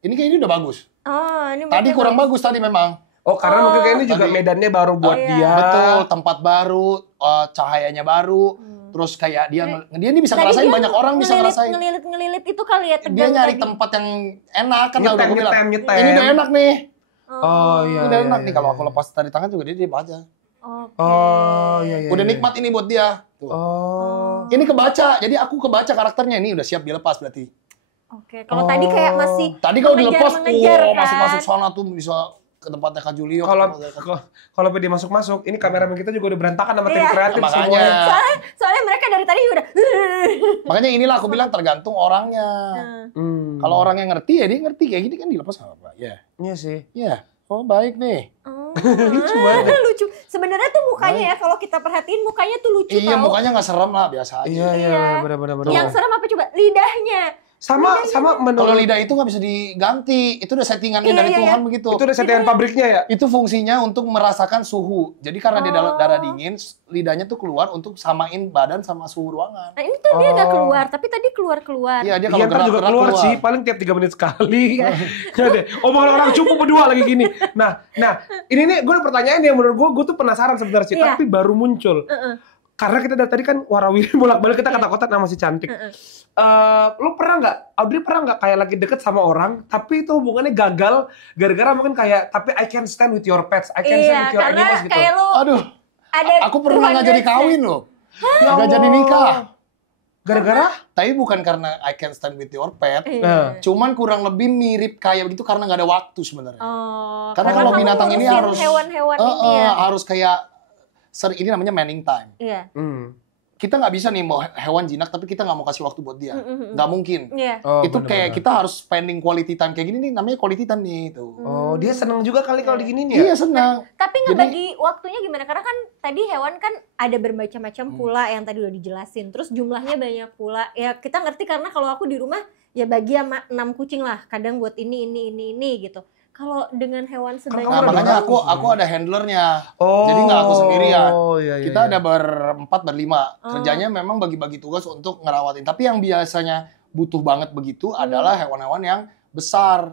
Ini kayaknya udah bagus. Oh, ini Tadi mungkin kurang bagus tadi memang. Oh, karena mungkin kayak ini juga Tadi. medannya baru buat iya. dia. Betul, tempat baru, cahayanya baru. Terus kayak dia ini bisa Tadi ngerasain, dia banyak orang bisa ngerasain. Ngelilit itu kali ya, Dia tegang nyari tadi. tempat yang enak kan udah aku bilang. Nyetem. Ini udah enak nih. Oh iya. Ini udah iya, enak iya, nih kalau iya. aku lepas tadi tangan juga dia diam aja. Oke. Oh iya. Udah nikmat ini buat dia. Tuh. Oh. Ini kebaca, jadi aku kebaca karakternya ini udah siap dilepas berarti. Oke, kalau tadi kayak masih Tadi kalau dilepas, mengejar, kan? masuk sana tuh bisa ke tempatnya Kak Julio. Kalau dia masuk, ini kameramen kita juga udah berantakan sama tim Iya. kreatif Makanya. semuanya. soalnya mereka dari tadi udah Makanya inilah aku bilang tergantung orangnya. Hmm. Kalau orang yang ngerti ya dia ngerti kayak gini kan dilepas nggak apa-apa. Ya, Iya sih. ya. Oh baik nih. Lucu banget. lucu. Sebenarnya tuh mukanya ya, kalau kita perhatiin mukanya tuh lucu Iya tau. mukanya nggak serem lah biasa aja. Iya, benar. Yang serem apa coba? Lidahnya. Sama Kalau menurut lidah itu nggak bisa diganti, itu udah settingannya Iya, dari iya, Tuhan iya. begitu. itu udah settingan pabriknya ya. Itu fungsinya untuk merasakan suhu. Jadi karena dia Oh. darah dingin, lidahnya tuh keluar untuk samain badan sama suhu ruangan. Nah ini tuh dia nggak keluar, tapi tadi keluar. Iya dia Iya, kalau ntar juga gerak-gerak keluar sih, paling tiap 3 menit sekali. Ya deh, omongan orang cukup berdua lagi gini. Nah, ini nih gue ada pertanyaan yang menurut gue tuh penasaran sebenarnya sih, Iya. tapi baru muncul. Karena kita dari tadi kan warawiri bolak-balik kita kata-kata nama si cantik. Lu pernah nggak, Audrey pernah nggak kayak lagi deket sama orang, tapi itu hubungannya gagal gara-gara mungkin kayak, tapi I can stand with your pets, I can stand Iya, with your karena animals gitu. kayak lu Aduh, ada aku pernah nggak jadi 200 kawin loh. Nggak jadi nikah. Gara-gara? Tapi bukan karena I can stand with your pet. Iya. Cuman kurang lebih mirip kayak begitu karena nggak ada waktu sebenarnya. Oh, Karena kalau kamu binatang ini ngurusin harus hewan-hewan ini ya. harus kayak ini namanya manning time. Iya. kita nggak bisa nih mau hewan jinak tapi kita nggak mau kasih waktu buat dia. Nggak mungkin. Iya. Oh, Itu bener-bener. kayak kita harus spending quality time kayak gini nih, namanya quality time nih tuh. Oh, dia seneng juga kali kalau diginiin ya? Iya senang. Tapi ngebagi waktunya gimana? Karena kan tadi hewan kan ada bermacam-macam pula yang tadi udah dijelasin. Terus jumlahnya banyak pula. Ya kita ngerti karena kalau aku di rumah ya bagi sama 6 kucing lah. Kadang buat ini gitu. Kalau dengan hewan sebanyak Nah, Kamu makanya udah aku ada handlernya. Oh. Jadi nggak aku sendirian. Iya, iya, Kita iya. ada berempat, berlima. Kerjanya memang bagi-bagi tugas untuk ngerawatin. Tapi yang biasanya butuh banget begitu adalah hewan-hewan yang besar.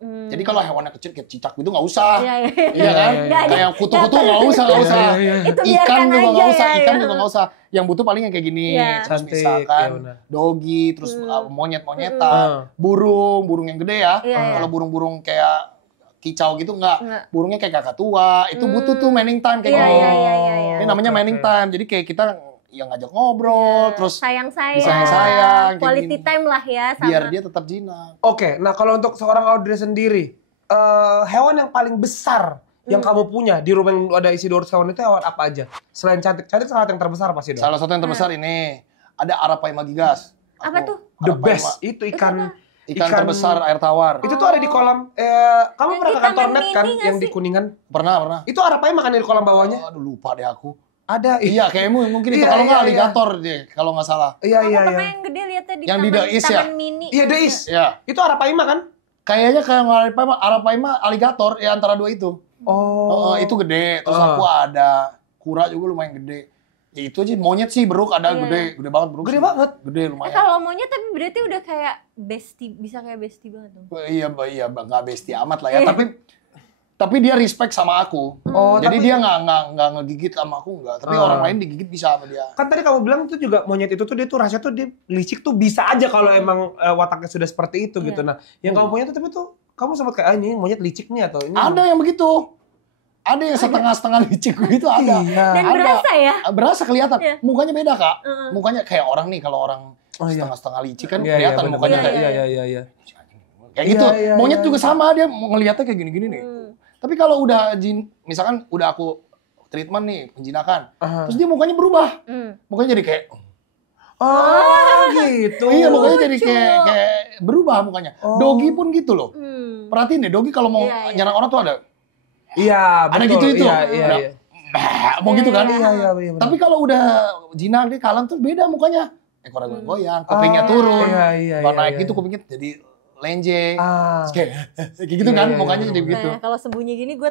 Jadi kalau hewannya kecil kayak cicak gitu nggak usah. Iya. Iya kan? Nggak ada. Kayak kutu-kutu nggak usah. Iya, iya, iya. Itu Ikan biarkan juga aja nggak usah, ya. ikan juga nggak usah. Yang butuh paling yang kayak gini. Iya. Terus Cantik, misalkan iya benar. dogi, terus monyet-monyetan, burung yang gede ya. Iya, iya. Kalau burung-burung kayak kicau gitu Nggak. burungnya kayak kakak tua, itu butuh tuh manning time kayak Iya, gitu. iya. Ini namanya Oke, manning oke. time. Jadi kayak kita yang ngajak ngobrol, terus sayang-sayang, disayang-sayang, kayak quality gini. time lah ya sama. biar dia tetap jinak. Oke, nah kalau untuk seorang Audrey sendiri, hewan yang paling besar yang kamu punya di rumah yang ada isi 200 hewan itu hewan apa aja? Selain cantik salah yang terbesar pasti dong. Salah satu yang terbesar ini ada Arapaima gigas. Apa tuh? The Arapaima. best itu ikan Terbesar air tawar. Itu tuh ada di kolam. Kamu Yang pernah di ke kantor Taman net kan Mini nggak yang di sih? Kuningan? Pernah. Itu Arapaima makan di kolam bawahnya? Aduh lupa deh aku. Ada. Iya kayaknya mungkin itu Iya, kalau nggak iya, iya. aligator deh kalau nggak salah. Iya. Apa yang gede lihatnya di Yang di taman, Dais ya? taman mini. Iya, Deis. Ya. Itu Arapaima kan? Kayaknya kayak Arapaima aligator ya antara dua itu. Oh. Itu gede. Terus aku ada kura juga lumayan gede. Ya itu aja monyet sih beruk ada Iya. gede banget beruk. Gede sih. banget. Gede lumayan. Kalau monyet tapi berarti udah kayak bestie, bisa kayak bestie banget dong. Iya nggak bestie amat lah ya. Tapi dia respect sama aku. Oh, Jadi tapi- dia nggak ngegigit sama aku nggak. Tapi orang lain digigit bisa sama dia. Kan tadi kamu bilang itu juga monyet itu tuh dia tuh rasanya tuh dia licik tuh bisa aja kalau emang wataknya sudah seperti itu gitu. Nah, yang kamu punya tuh tapi tuh kamu sempat kayak ini monyet licik nih atau ini? Ada yang begitu. Ada yang setengah-setengah licik gitu ada. Iya. Dan Ada. berasa ya? Berasa kelihatan. Iya. Mukanya beda, Kak. Mukanya kayak orang nih kalau orang Oh, iya. setengah-setengah licik kan Iya, kelihatan bener, mukanya bener. kayak Iya. kayak gitu. Iya, Monyet iya, juga iya. sama dia ngelihatnya kayak gini-gini nih. Tapi kalau udah misalkan udah aku treatment nih penjinakan, terus dia mukanya berubah. Mukanya jadi kayak Oh, gitu. iya mukanya jadi kayak berubah mukanya. Oh. Dogi pun gitu loh. Perhatiin deh Dogi kalau mau Iya, iya. nyerang orang tuh ada Iya, ada betul. gitu itu. Iya, iya, Udah, iya. mau gitu kan? Iya. Tapi kalau udah jinak dia kalam tuh beda mukanya. Ekornya goyang, kupingnya turun. Iya, Kalau iya, naik iya. gitu kupingnya jadi lenje. Ah. Terus kayak gitu Iya, kan iya, mukanya iya, jadi begitu. Nah, kalau sembunyi gini gue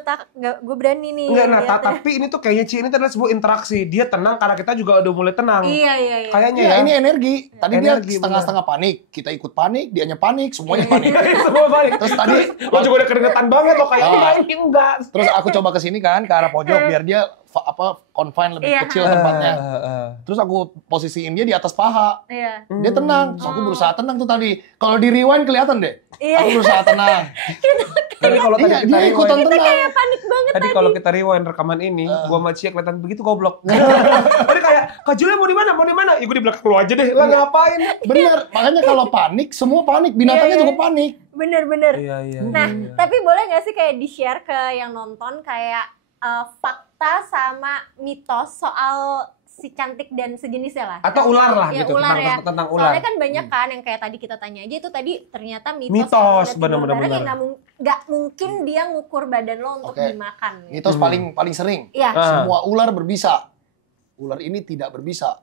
berani nih. Enggak, nah, lihatnya. tapi ini tuh kayaknya Ci ini adalah sebuah interaksi. Dia tenang karena kita juga udah mulai tenang. Iya. Kayaknya Iya, ya. ini energi. Tadi Energi, dia setengah-setengah panik, kita ikut panik, dianya panik, semuanya panik. Semua balik. Terus tadi Lo juga udah keringetan banget lo kayak Ah. ini enggak. terus aku coba ke sini kan ke arah pojok biar dia confine lebih Iya. kecil tempatnya. Terus aku posisiin dia di atas paha. Iya. Dia tenang. Terus aku berusaha tenang tuh tadi. Kalau di rewind kelihatan deh. Iya. Aku berusaha tenang. Tapi kalau tadi Iya, kita dia ikutan rewind, tenang. Panik banget. tadi kalau kita rewind rekaman ini, gua sama Cia kelihatan begitu goblok. Tadi kayak, Kak Julia mau di mana? Mau di mana? Ya gue di belakang lu aja deh. Lah ngapain? Bener. Makanya kalau panik, semua panik. Binatangnya Iya, iya. juga panik. Bener. Iya. Nah, tapi boleh nggak sih kayak di-share ke yang nonton kayak fakta sama mitos soal si cantik dan sejenisnya lah. Atau ular lah Ya, gitu, ular tentang ular. Soalnya kan banyak kan yang kayak tadi kita tanya aja itu tadi ternyata mitos. Mitos, kalau udah tidur bener-bener. bareng ya nggak mungkin dia ngukur badan lo untuk Oke. dimakan. Mitos paling sering. Iya. Semua ular berbisa. Ular ini tidak berbisa.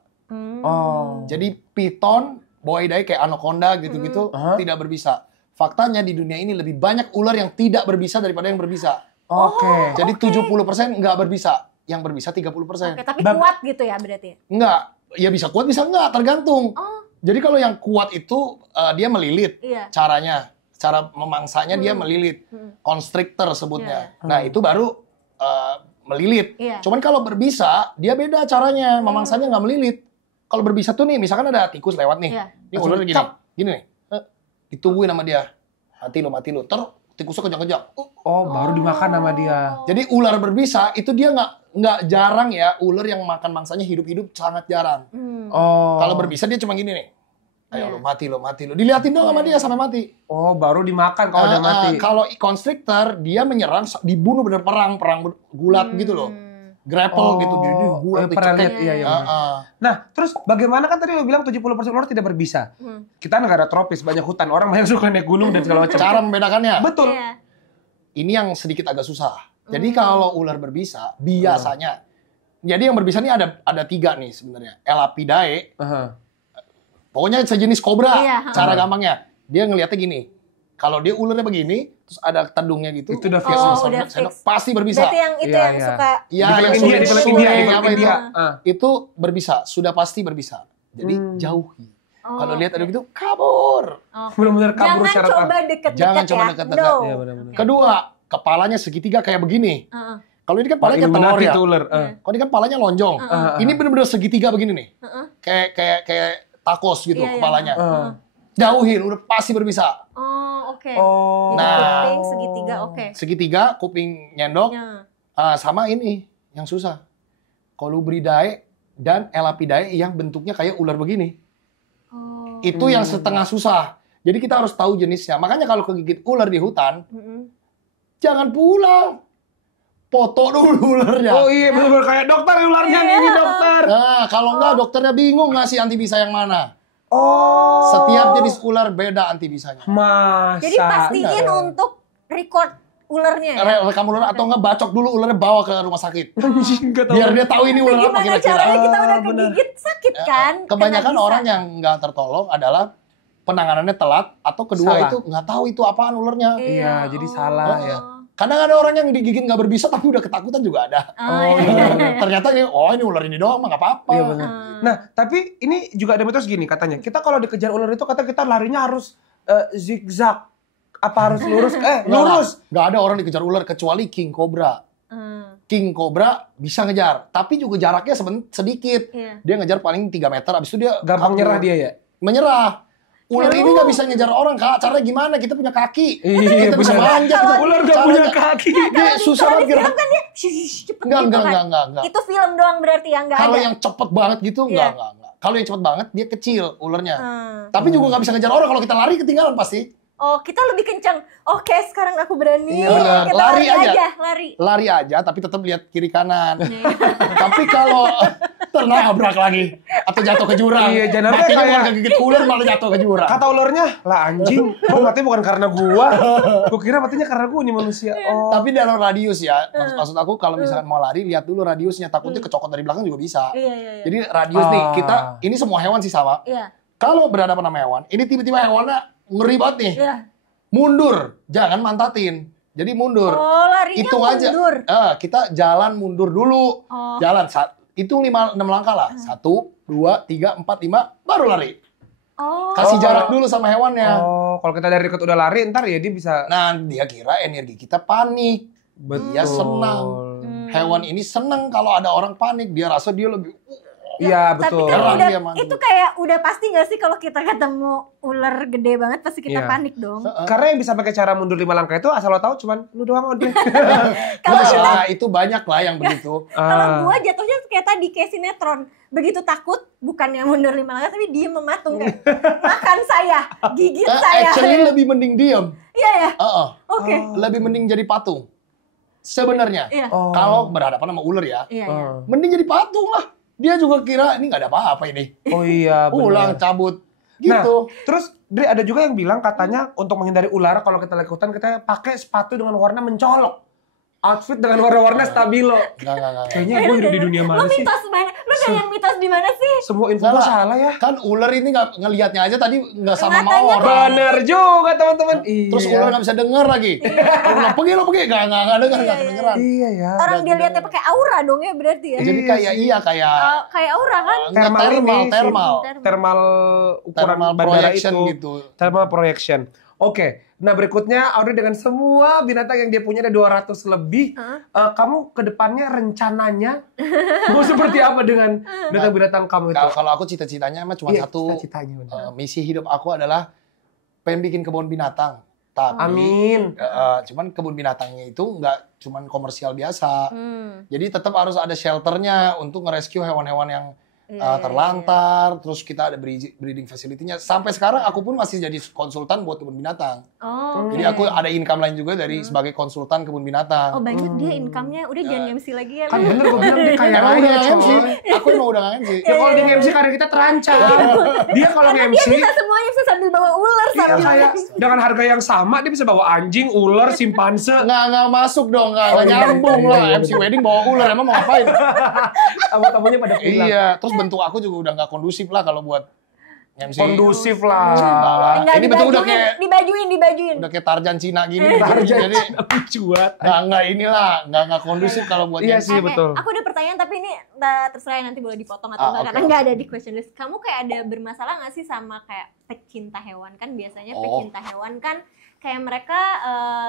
Oh. Jadi piton, boydai kayak anaconda gitu-gitu tidak berbisa. Faktanya di dunia ini lebih banyak ular yang tidak berbisa daripada yang berbisa. Oke. Jadi 70% nggak berbisa. Yang berbisa 30%. Oke, tapi kuat gitu ya berarti. Enggak. Ya bisa kuat, bisa enggak. Tergantung. Oh. Jadi kalau yang kuat itu dia melilit. Iya. Caranya. Cara memangsanya dia melilit. Constrictor sebutnya. Iya. Nah itu baru melilit. Iya. Cuman kalau berbisa, dia beda caranya. Memangsanya nggak melilit. Kalau berbisa tuh nih, misalkan ada tikus lewat nih. Iya. Ini ular gini. Gini nih. Ditungguin sama dia. Mati lo. Terus tikusnya kejang-kejang. Oh, baru dimakan sama dia. Jadi ular berbisa itu dia nggak jarang ya. Ular yang makan mangsanya hidup-hidup sangat jarang. Oh. Kalau berbisa dia cuma gini nih. Ayo Iya. lo mati lo. Diliatin dong sama dia sampai mati. Oh, baru dimakan kalau udah mati. Kalau constrictor dia menyerang, dibunuh bener perang gulat gitu loh. grapple gitu, jadi gua pernah lihat, iya. Nah, terus bagaimana kan tadi lo bilang 70% ular tidak berbisa. Kita negara tropis, banyak hutan, orang banyak suka naik gunung dan segala macam. Cara membedakannya, Betul. Iya. ini yang sedikit agak susah. Jadi kalau ular berbisa, biasanya, jadi yang berbisa ini ada 3 nih sebenarnya. Elapidae, pokoknya sejenis kobra. Iya, Cara gampangnya, dia ngelihatnya gini. Kalau dia ularnya begini, terus ada tandungnya gitu, Itu udah fix. sama Udah sendok, fix. pasti berbisa. Berarti yang itu Iya, yang iya. suka Iya, Di yang film India, di film India, di film apa India. itu berbisa, sudah pasti berbisa. Jadi jauhi. Kalau lihat ada gitu, kabur. Benar-benar kabur Jangan secara coba deket-deket Jangan ya. coba deket-deket. No. Iya, benar-benar. Kedua, kepalanya segitiga kayak begini. Kalau ini kan palanya kayak telur Illuminati ya. itu ular. Kalau ini kan palanya lonjong. Ini benar-benar segitiga begini nih. Kayak tacos gitu Iya, iya. kepalanya. Jauhin, udah pasti berbisa. Oh, oke. Oh. Jadi Nah. kuping segitiga, oke. Segitiga, kuping nyendok, Ya. sama ini yang susah. Colubridae dan Elapidae yang bentuknya kayak ular begini. Oh. Itu yang setengah susah. Jadi kita harus tahu jenisnya. Makanya kalau kegigit ular di hutan, jangan pulang. Foto dulu ularnya. Oh iya, benar-benar kayak dokter ularnya ini dokter. Nah, kalau enggak dokternya bingung ngasih anti-bisa yang mana. Oh. Setiap jenis ular beda anti-bisanya. Masa. Jadi pastiin enggak? untuk record ularnya ya. Rekam ular atau enggak bacok dulu ularnya bawa ke rumah sakit. Anjing, nggak tahu. Biar dia tahu ini ular apa Gimana kira-kira. caranya kita udah bener. kegigit sakit kan? Kebanyakan Kena bisa. orang yang nggak tertolong adalah penanganannya telat atau kedua Salah. itu nggak tahu itu apaan ularnya. Iya, jadi salah ya. Kadang ada orang yang digigit nggak berbisa tapi udah ketakutan juga ada. Oh, iya. Ternyata ini, ini ular ini doang mah nggak apa-apa. Iya benar. Nah, tapi ini juga ada mitos gini katanya. Kita kalau dikejar ular itu kata kita larinya harus zigzag. Apa harus lurus? Lurus. Nggak ada orang dikejar ular kecuali king cobra. King cobra bisa ngejar, tapi juga jaraknya sedikit. Iya. Dia ngejar paling 3 meter, abis itu dia Gampang kabur. nyerah dia ya? Menyerah. Ular ini nggak bisa ngejar orang, Kak. Caranya gimana? Kita punya kaki. Iya, Kita bisa bener. manjat. Kalau Ular gak punya kaki. Dia susah Kalau banget di gerak. film kan dia cepet Enggak, gitu enggak, kan. enggak. Itu film doang berarti ya, nggak Kalau ada. yang cepet banget gitu, Iya. enggak. Kalau yang cepet banget, dia kecil ularnya. Hmm. Tapi juga nggak bisa ngejar orang. Kalau kita lari, ketinggalan pasti. Oh, kita lebih kencang. Oke, sekarang aku berani. Iya, benar. Kita Lari aja. lari. Lari aja, tapi tetap lihat kiri kanan. Tapi kalau ternabrak lagi atau jatuh ke jurang, Iya, jangan sampai matinya kayak- bukan kegigit ular malah jatuh ke jurang. Kata ularnya, lah anjing, kok matinya bukan karena gua. Gua kira matinya karena gua nih manusia. Oh. Tapi dalam radius ya, maksud aku kalau misalkan mau lari, lihat dulu radiusnya. Takutnya kecokot dari belakang juga bisa. Iya. Jadi radius nih, ini semua hewan sih sama. Iya. Kalau berhadapan sama hewan, ini tiba-tiba hewannya ngeri banget nih. Iya. Mundur, jangan mantatin. Jadi mundur. Oh, larinya Hitung aja. mundur. Kita jalan mundur dulu. Oh. Jalan, hitung 5-6 langkah lah. 1, 2, 3, 4, 5, baru lari. Oh. Kasih jarak dulu sama hewannya. Oh, kalau kita dari dekat udah lari, ntar ya dia bisa. Nah, dia kira energi kita panik. Dia senang. Hewan ini senang kalau ada orang panik. Dia rasa dia lebih... Iya, Tapi betul. kan Gerang udah, dia mantul. itu kayak udah pasti gak sih kalau kita ketemu ular gede banget pasti kita Iya. panik dong. Karena yang bisa pakai cara mundur 5 langkah itu asal lo tahu cuman lu doang udah. Kalau Nah, itu banyak lah yang begitu. Kalau gua jatuhnya kayak tadi kayak sinetron. Begitu takut bukannya mundur 5 langkah tapi diem mematung kayak makan saya, gigit saya. Actually lebih mending diem. Iya ya. Oke. Lebih mending jadi patung. Sebenarnya. Iya. Kalau berhadapan sama ular ya, Iya. mending jadi patung lah. Dia juga kira ini nggak ada apa-apa ini. Oh iya, Pulang benar. cabut. Nah, Gitu. terus Dri, ada juga yang bilang katanya untuk menghindari ular kalau kita lagi hutan kita pakai sepatu dengan warna mencolok. Outfit dengan warna-warna stabilo. Enggak. Kayaknya gue hidup di dunia Lu mana sih? mitos mana? Lu yang mitos di mana sih? Semua info Salah. gue salah ya. Kan ular ini nggak ngelihatnya aja tadi nggak sama sama Matanya orang. Bener juga teman-teman. Terus Iya. ular nggak bisa denger lagi. Lo pergi, nggak dengar, nggak kedengeran. Iya ya. Orang dia lihatnya pakai aura dong ya berarti ya. Jadi kayak Kayak aura kan? nggak thermal. Thermal ukuran Thermal bandara projection itu. gitu. Thermal projection. Oke. Nah berikutnya Audrey dengan semua binatang yang dia punya ada 200 lebih. Kamu ke depannya rencananya mau seperti apa dengan binatang-binatang kamu itu? Kalau aku cita-citanya mah cuma Iya, satu. cita-citanya benar. Misi hidup aku adalah pengen bikin kebun binatang. Tapi Amin. cuman kebun binatangnya itu nggak cuman komersial biasa. Hmm. Jadi tetap harus ada shelternya untuk nge-rescue hewan-hewan yang terlantar, terus kita ada breeding facility-nya. Sampai sekarang aku pun masih jadi konsultan buat kebun binatang. Jadi aku ada income lain juga dari sebagai konsultan kebun binatang. Oh banyak dia income-nya, udah jangan MC lagi ya. Kan bener gue bilang dia kaya Emang raya udah nggak MC? coy. Aku emang udah nggak MC. Ya kalau dia MC karir kita terancam. Dia kalau Karena MC dia bisa semuanya, bisa sambil bawa ular iya, sambil kayak dengan harga yang sama dia bisa bawa anjing, ular, simpanse. Nggak masuk dong, nggak Oh, iya, nyambung iya, lah. iya, MC wedding bawa ular, emang mau ngapain? Tamu-tamunya pada pulang. Iya, terus bentuk aku juga udah nggak kondusif lah kalau buat MC. Kondusif lah. Enggak lah. Tinggal Ini betul udah kayak dibajuin. udah kayak Tarzan Cina gini. Tarjan Jadi cuat. nggak inilah, nggak kondusif kalau buat Iya MC. sih, betul. Aku ada pertanyaan tapi ini terserah nanti boleh dipotong atau enggak oke. karena nggak ada di question list. Kamu kayak ada bermasalah nggak sih sama kayak pecinta hewan kan biasanya pecinta hewan kan kayak mereka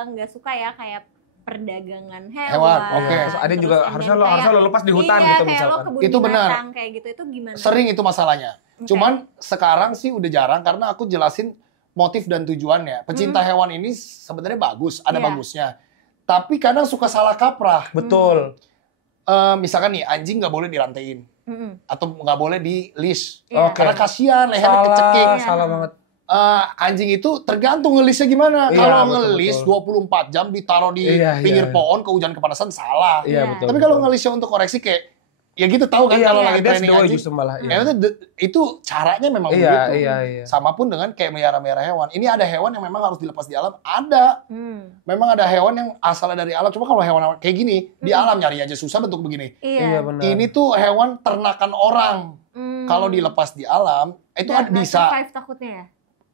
nggak suka ya kayak perdagangan hewan. Oke. Terus ada Terus juga and harusnya then lo kayak- lepas di hutan iya, gitu kayak lo misalkan. kebun Itu benar. binatang kayak gitu itu gimana? Sering itu masalahnya. Oke. Cuman sekarang sih udah jarang karena aku jelasin motif dan tujuannya. Pecinta hewan ini sebenarnya bagus, ada Iya. bagusnya. Tapi kadang suka salah kaprah. Betul. Misalkan nih anjing nggak boleh dirantain atau nggak boleh di leash. Iya. Karena kasihan lehernya kecekik. Salah banget. Anjing itu tergantung ngelisnya gimana. Iya, Kalau betul, ngelis betul. 24 jam ditaruh di Iya, pinggir iya. pohon kehujanan kepanasan salah. Iya, Iya. betul. Tapi kalau ngelisnya untuk koreksi kayak ya gitu tahu kan kalau lagi that's training the way anjing. justru malah. Ya, itu caranya memang Iya, begitu. iya. Sama pun dengan kayak melihara hewan. Ini ada hewan yang memang harus dilepas di alam. Ada. Memang ada hewan yang asalnya dari alam. Cuma kalau hewan kayak gini, di alam nyari aja susah bentuk begini. Iya, Iya. benar. Ini tuh hewan ternakan orang. Kalau dilepas di alam, itu Nggak bisa. survive takutnya ya?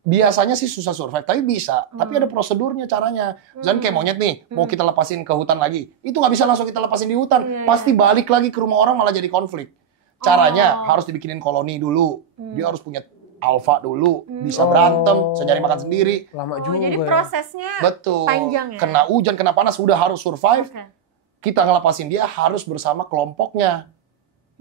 Biasanya sih susah survive, tapi bisa. Tapi ada prosedurnya caranya. Misalnya kayak monyet nih, mau kita lepasin ke hutan lagi. Itu nggak bisa langsung kita lepasin di hutan. Iya. Pasti balik lagi ke rumah orang malah jadi konflik. Caranya harus dibikin koloni dulu. Dia harus punya alfa dulu. Bisa berantem, bisa nyari makan sendiri. Lama Oh, juga. jadi ya. prosesnya Betul. panjang ya? Kena hujan, kena panas, udah harus survive. Oke. Kita ngelepasin dia harus bersama kelompoknya.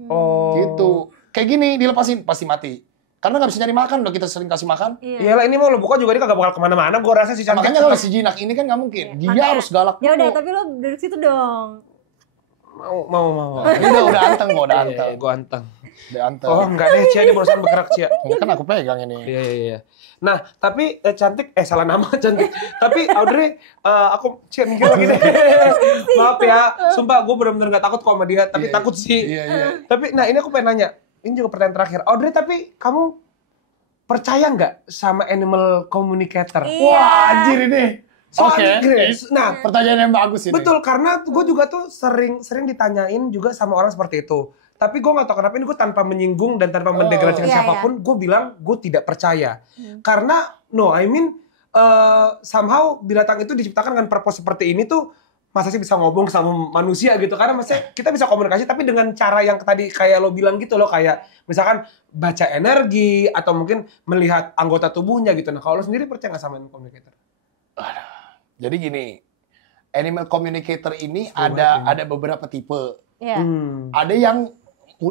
Oh. Gitu. Kayak gini, dilepasin, pasti mati. Karena nggak bisa nyari makan, udah kita sering kasih makan. Iya. Iyalah ini mau lo buka juga dia kagak bakal kemana-mana. Gue rasa sih cantik. Makanya kalau si jinak ini kan nggak mungkin. Dia Makanya- harus galak Ya udah, dulu. tapi lo duduk situ dong. mau. Ini udah anteng kok, udah anteng. Gue anteng. Udah anteng. Oh enggak deh, Cia, dia barusan bergerak, Cia. Ya kan aku pegang ini. Iya. Nah, tapi cantik, salah nama cantik. Tapi Audrey, aku Cia mikir lagi deh. Maaf ya, sumpah gue benar-benar nggak takut kok sama dia, tapi Iya, takut sih. Iya. Tapi, nah ini aku pengen nanya, ini juga pertanyaan terakhir. Audrey, tapi kamu percaya nggak sama animal communicator? Iya. Wah, anjir ini. Soalnya, Oke. Grace, nah Pertanyaan yang bagus ini. betul, karena gue juga tuh sering ditanyain juga sama orang seperti itu. Tapi gue gak tau kenapa ini gue tanpa menyinggung dan tanpa mendegradasikan Iya, siapapun, gue bilang gue tidak percaya. Karena, somehow binatang itu diciptakan dengan purpose seperti ini tuh, masa sih bisa ngomong sama manusia gitu. Karena maksudnya kita bisa komunikasi, tapi dengan cara yang tadi kayak lo bilang gitu loh, kayak misalkan baca energi, atau mungkin melihat anggota tubuhnya gitu. Nah kalau lo sendiri percaya gak sama animal communicator? Jadi gini, animal communicator ini Seru ada beberapa tipe. Iya. Ada yang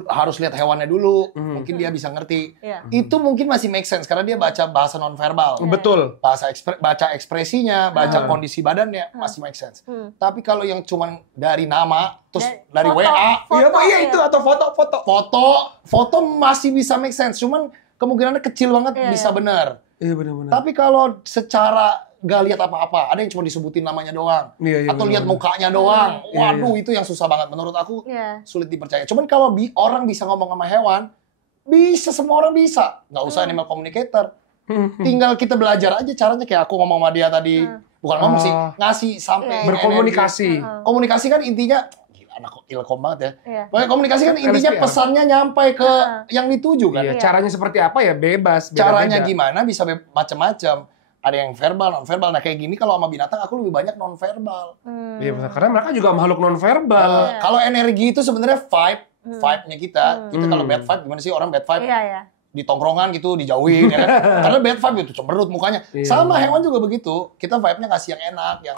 harus lihat hewannya dulu, mungkin dia bisa ngerti. Iya. Itu mungkin masih make sense karena dia baca bahasa nonverbal. Betul. Baca ekspresinya, baca kondisi badannya, masih make sense. Tapi kalau yang cuman dari nama, terus dari Foto. WA, Foto, Iya, Pak, iya ya. itu atau foto. foto masih bisa make sense, cuman kemungkinannya kecil banget Iya, bisa iya. benar. Iya benar-benar. Tapi kalau secara nggak lihat apa-apa, ada yang cuma disebutin namanya doang, Iya, atau lihat benar-benar. mukanya doang, Iya, waduh itu yang susah banget menurut aku, Iya. sulit dipercaya. Cuman kalau orang bisa ngomong sama hewan, bisa, semua orang bisa, nggak usah animal communicator. Tinggal kita belajar aja caranya kayak aku ngomong sama dia tadi, bukan ngomong sih, ngasih sampai Iya. Berkomunikasi. energi. Komunikasi kan intinya, gila anak ilkom banget ya. Iya. Pokoknya komunikasi kan intinya LSPR. pesannya nyampe ke yang dituju kan. Iya, caranya seperti apa ya bebas. Caranya beda-beda. gimana bisa macam-macam. Ada yang verbal, non-verbal. Nah kayak gini kalau sama binatang aku lebih banyak non-verbal. Iya, betul. Karena mereka juga makhluk nonverbal. Kalau energi itu sebenarnya vibe-nya kita. Kita kalau bad vibe gimana sih orang bad vibe? Iya, iya. Di tongkrongan gitu dijauhin ya kan. Karena bad vibe itu cemberut mukanya. Iya. Sama hewan juga begitu. Kita vibe-nya kasih yang enak, yang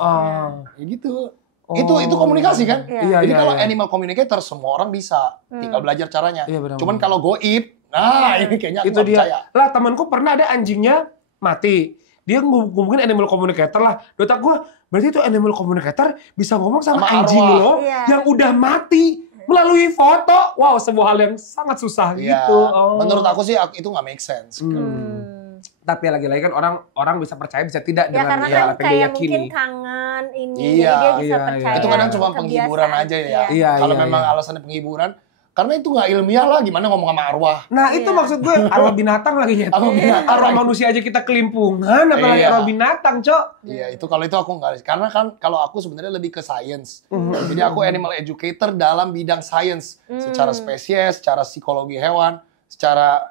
ya gitu. Itu komunikasi kan? Iya, Jadi iya, kalau iya. animal communicator semua orang bisa, tinggal belajar caranya. Iya, benar-benar. Cuman kalau goib, nah ini kayaknya aku Itu nggak dia. percaya. Lah temanku pernah ada anjingnya mati. Dia ngomongin animal communicator lah. Dotak gue, berarti itu animal communicator bisa ngomong sama Sama anjing arwah. lo Iya. yang udah mati. melalui foto. Wow, sebuah hal yang sangat susah Iya. gitu. Oh. Menurut aku sih itu nggak make sense. Tapi lagi-lagi kan orang bisa percaya bisa tidak Ya dengan karena kan apa yang dia kayak mungkin yakini. kangen ini, Iya, jadi dia bisa iya, percaya. Itu kadang cuma kebiasaan. penghiburan aja ya. Iya, Kalau iya, memang iya. alasannya penghiburan, karena itu nggak ilmiah lah. Gimana ngomong sama arwah? Nah itu Iya. maksud gue arwah binatang lagi ya. Arwah binatang. Arwah manusia aja kita kelimpungan, apalagi Iya. arwah binatang, Cok. Iya, itu kalau itu aku nggak. Karena kan kalau aku sebenarnya lebih ke science. Jadi aku animal educator dalam bidang science, secara spesies, secara psikologi hewan, secara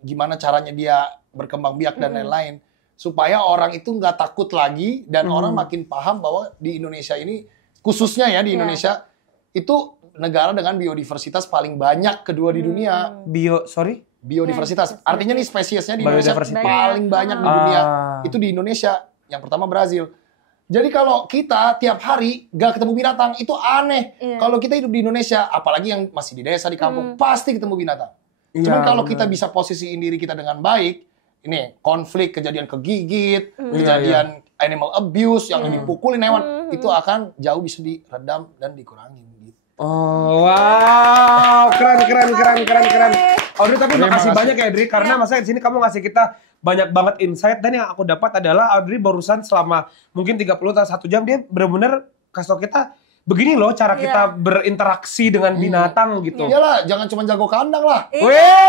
gimana caranya dia berkembang biak dan lain-lain. Supaya orang itu nggak takut lagi dan orang makin paham bahwa di Indonesia ini, khususnya ya di Indonesia, itu negara dengan biodiversitas paling banyak kedua di dunia. Biodiversitas. Artinya nih spesiesnya di Indonesia Biodiversitas. paling banyak di dunia. Itu di Indonesia. Yang pertama Brazil. Jadi kalau kita tiap hari nggak ketemu binatang, itu aneh. Iya. Kalau kita hidup di Indonesia, apalagi yang masih di desa, di kampung, pasti ketemu binatang. Cuman kalau kita bisa posisiin diri kita dengan baik, ini konflik, kejadian kegigit, kejadian animal abuse, yang dipukulin hewan, itu akan jauh bisa diredam dan dikurangin. Gitu. Oh, wow, keren. Audrey, tapi Terima makasih kasih. banyak ya, Audrey, karena masa di sini kamu ngasih kita banyak banget insight, dan yang aku dapat adalah Audrey barusan selama mungkin 30 atau 1 jam dia benar-benar kasih tau kita begini loh cara kita berinteraksi dengan binatang gitu. Iyalah, jangan cuma jago kandang lah. Weh,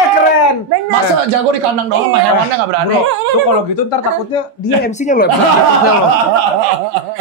keren. Benar. Masa jago di kandang doang, mah hewannya nggak berani. Bro, tuh kalau gitu ntar takutnya dia MC-nya loh, episode berikutnya loh.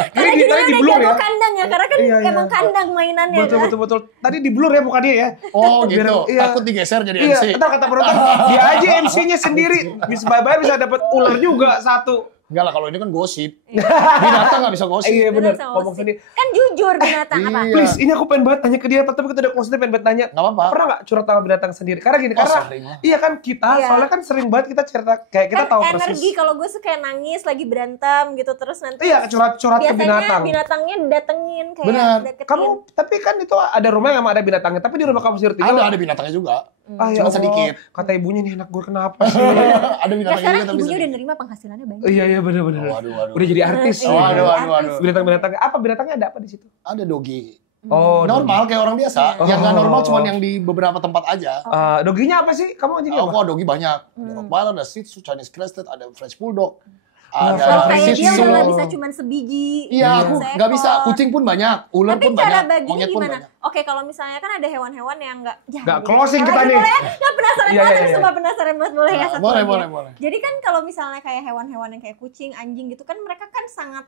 Karena Ini kita tadi di udah blur jago ya. kandang ya, karena kan Iya, iya. emang kandang mainannya kan. Betul. Tadi di blur ya muka dia ya. Oh gitu, Iya. takut digeser jadi Iya, MC. ntar kata penonton, dia aja MC-nya sendiri. Bisa bye-bye bisa dapat ular juga satu. Enggak lah, kalau ini kan gosip. Binatang nggak bisa gosip. Iya benar, Benar, ngomong sama sendiri. Kan jujur binatang apa? Iya. Please, ini aku pengen banget tanya ke dia, tapi kita udah close, pengen banget tanya. Nggak apa-apa. Pernah nggak curhat sama binatang sendiri? Karena gini, Oh, karena sering lah. iya kan kita, Iya. soalnya kan sering banget kita cerita, kayak kita Kan tahu energi persis. kalau gue suka nangis lagi berantem gitu terus nanti Iya, curhat ke binatang. biasanya binatangnya datengin kayak Benar. deketin. Kamu, tapi kan itu ada rumah yang ada binatangnya, tapi di rumah kamu sendiri tinggal. Ada binatangnya juga. Ah, ya Cuma Allah, sedikit. Kata ibunya nih anak gue kenapa sih? Ada Ya binatangnya sekarang juga tapi ibunya udah sedikit. nerima penghasilannya banyak. Iya benar. Waduh. Udah jadi artis. Iya, Waduh. artis. Binatang-binatangnya apa? Binatangnya ada apa di situ? Ada dogi. Oh, Normal kayak orang biasa. Oh. Yang nggak normal cuman yang di beberapa tempat aja. doginya apa sih? Kamu anjingnya apa? Aku dogi banyak. Ada Rottweiler, ada Shih Tzu, Chinese Crested, ada French Bulldog. Kalau Ada kayak Shih dia Tzu. udah nggak bisa cuman sebiji. Iya, aku seekor. nggak bisa. Kucing pun banyak, ular Tapi pun cara banyak, baginya monyet pun gimana? banyak. Oke, kalau misalnya kan ada hewan-hewan yang nggak Nggak closing kita nih. Nggak penasaran Iya, banget, iya, tapi iya. sumpah penasaran banget boleh ya Nah, satu boleh, lagi ya? boleh. Jadi kan kalau misalnya kayak hewan-hewan yang kayak kucing, anjing gitu kan mereka kan sangat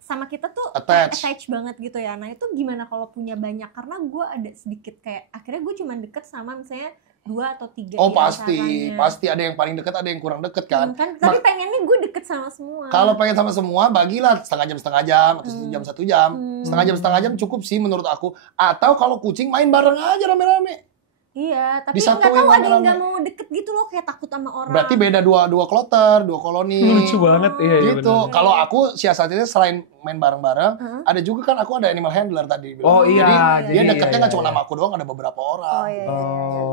sama kita tuh Attach. banget gitu ya. Nah itu gimana kalau punya banyak? Karena gue ada sedikit kayak akhirnya gue cuma deket sama misalnya 2 atau 3 Oh di pasti, antaranya. pasti ada yang paling dekat, ada yang kurang deket kan. Tapi pengennya gue deket sama semua. Kalau pengen sama semua, bagilah setengah jam atau 1 jam. Setengah jam cukup sih menurut aku. Atau kalau kucing main bareng aja rame-rame. Iya, tapi Disatuin nggak tahu ada yang rame-rame. nggak mau deket gitu loh, kayak takut sama orang. Berarti beda dua kloter, 2 koloni. Lucu banget, iya Gitu. benar. Kalau aku siasatnya selain main bareng-bareng, ada juga kan aku ada animal handler tadi. Oh, iya. Jadi dia Jadi, deketnya iya, nggak cuma iya. nama aku doang, ada beberapa orang. Oh iya. Oh,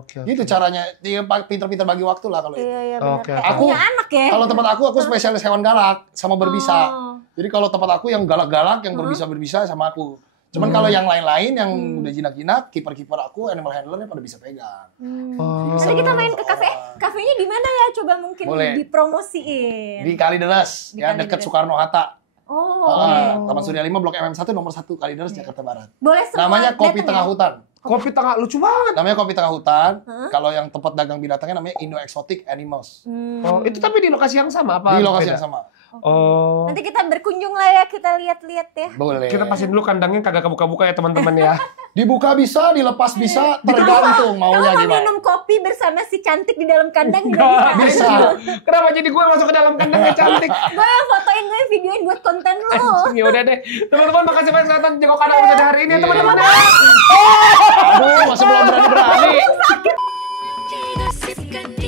oke. Gitu caranya. Dia pinter-pinter bagi waktu lah kalau itu. Iya benar. Oke, Kayak oke. punya anak ya. Kalau tempat aku spesialis hewan galak sama berbisa. Oh. Jadi kalau tempat aku yang galak-galak, yang berbisa-berbisa sama aku. Cuman kalau yang lain-lain yang udah jinak-jinak, kiper-kiper aku, animal handlernya pada bisa pegang. Oh. Nanti kita main ke kafe. Kafenya di mana ya? Coba mungkin Boleh. dipromosiin. Di Kalideres, Di ya Kalideres. dekat Soekarno-Hatta. Oh, oke. Taman Surya 5, Blok MM1, nomor 1, Kalideres, Jakarta Barat. Boleh semua. Namanya Kopi datang Tengah ya? Hutan. Kopi tengah lucu banget. Namanya Kopi Tengah Hutan. Kalau yang tempat dagang binatangnya namanya Indo Exotic Animals. Oh, itu tapi di lokasi yang sama apa? Di lokasi beda? yang sama. Oh. Nanti kita berkunjung lah ya, kita lihat-lihat ya. Boleh. Kita pastiin dulu kandangnya kagak kebuka-buka ya teman-teman ya. Dibuka bisa, dilepas bisa, tergantung maunya Kalau mau gimana. minum kopi bersama si cantik di dalam kandang nggak bisa. Bisa. Kenapa jadi gue masuk ke dalam kandangnya cantik? Gue yang fotoin, gue yang videoin buat konten lu. Ya udah deh. Teman-teman makasih banyak nonton Jago Kandang episode hari ini ya teman-teman. Aduh, masih belum berani-berani. Digosipkan di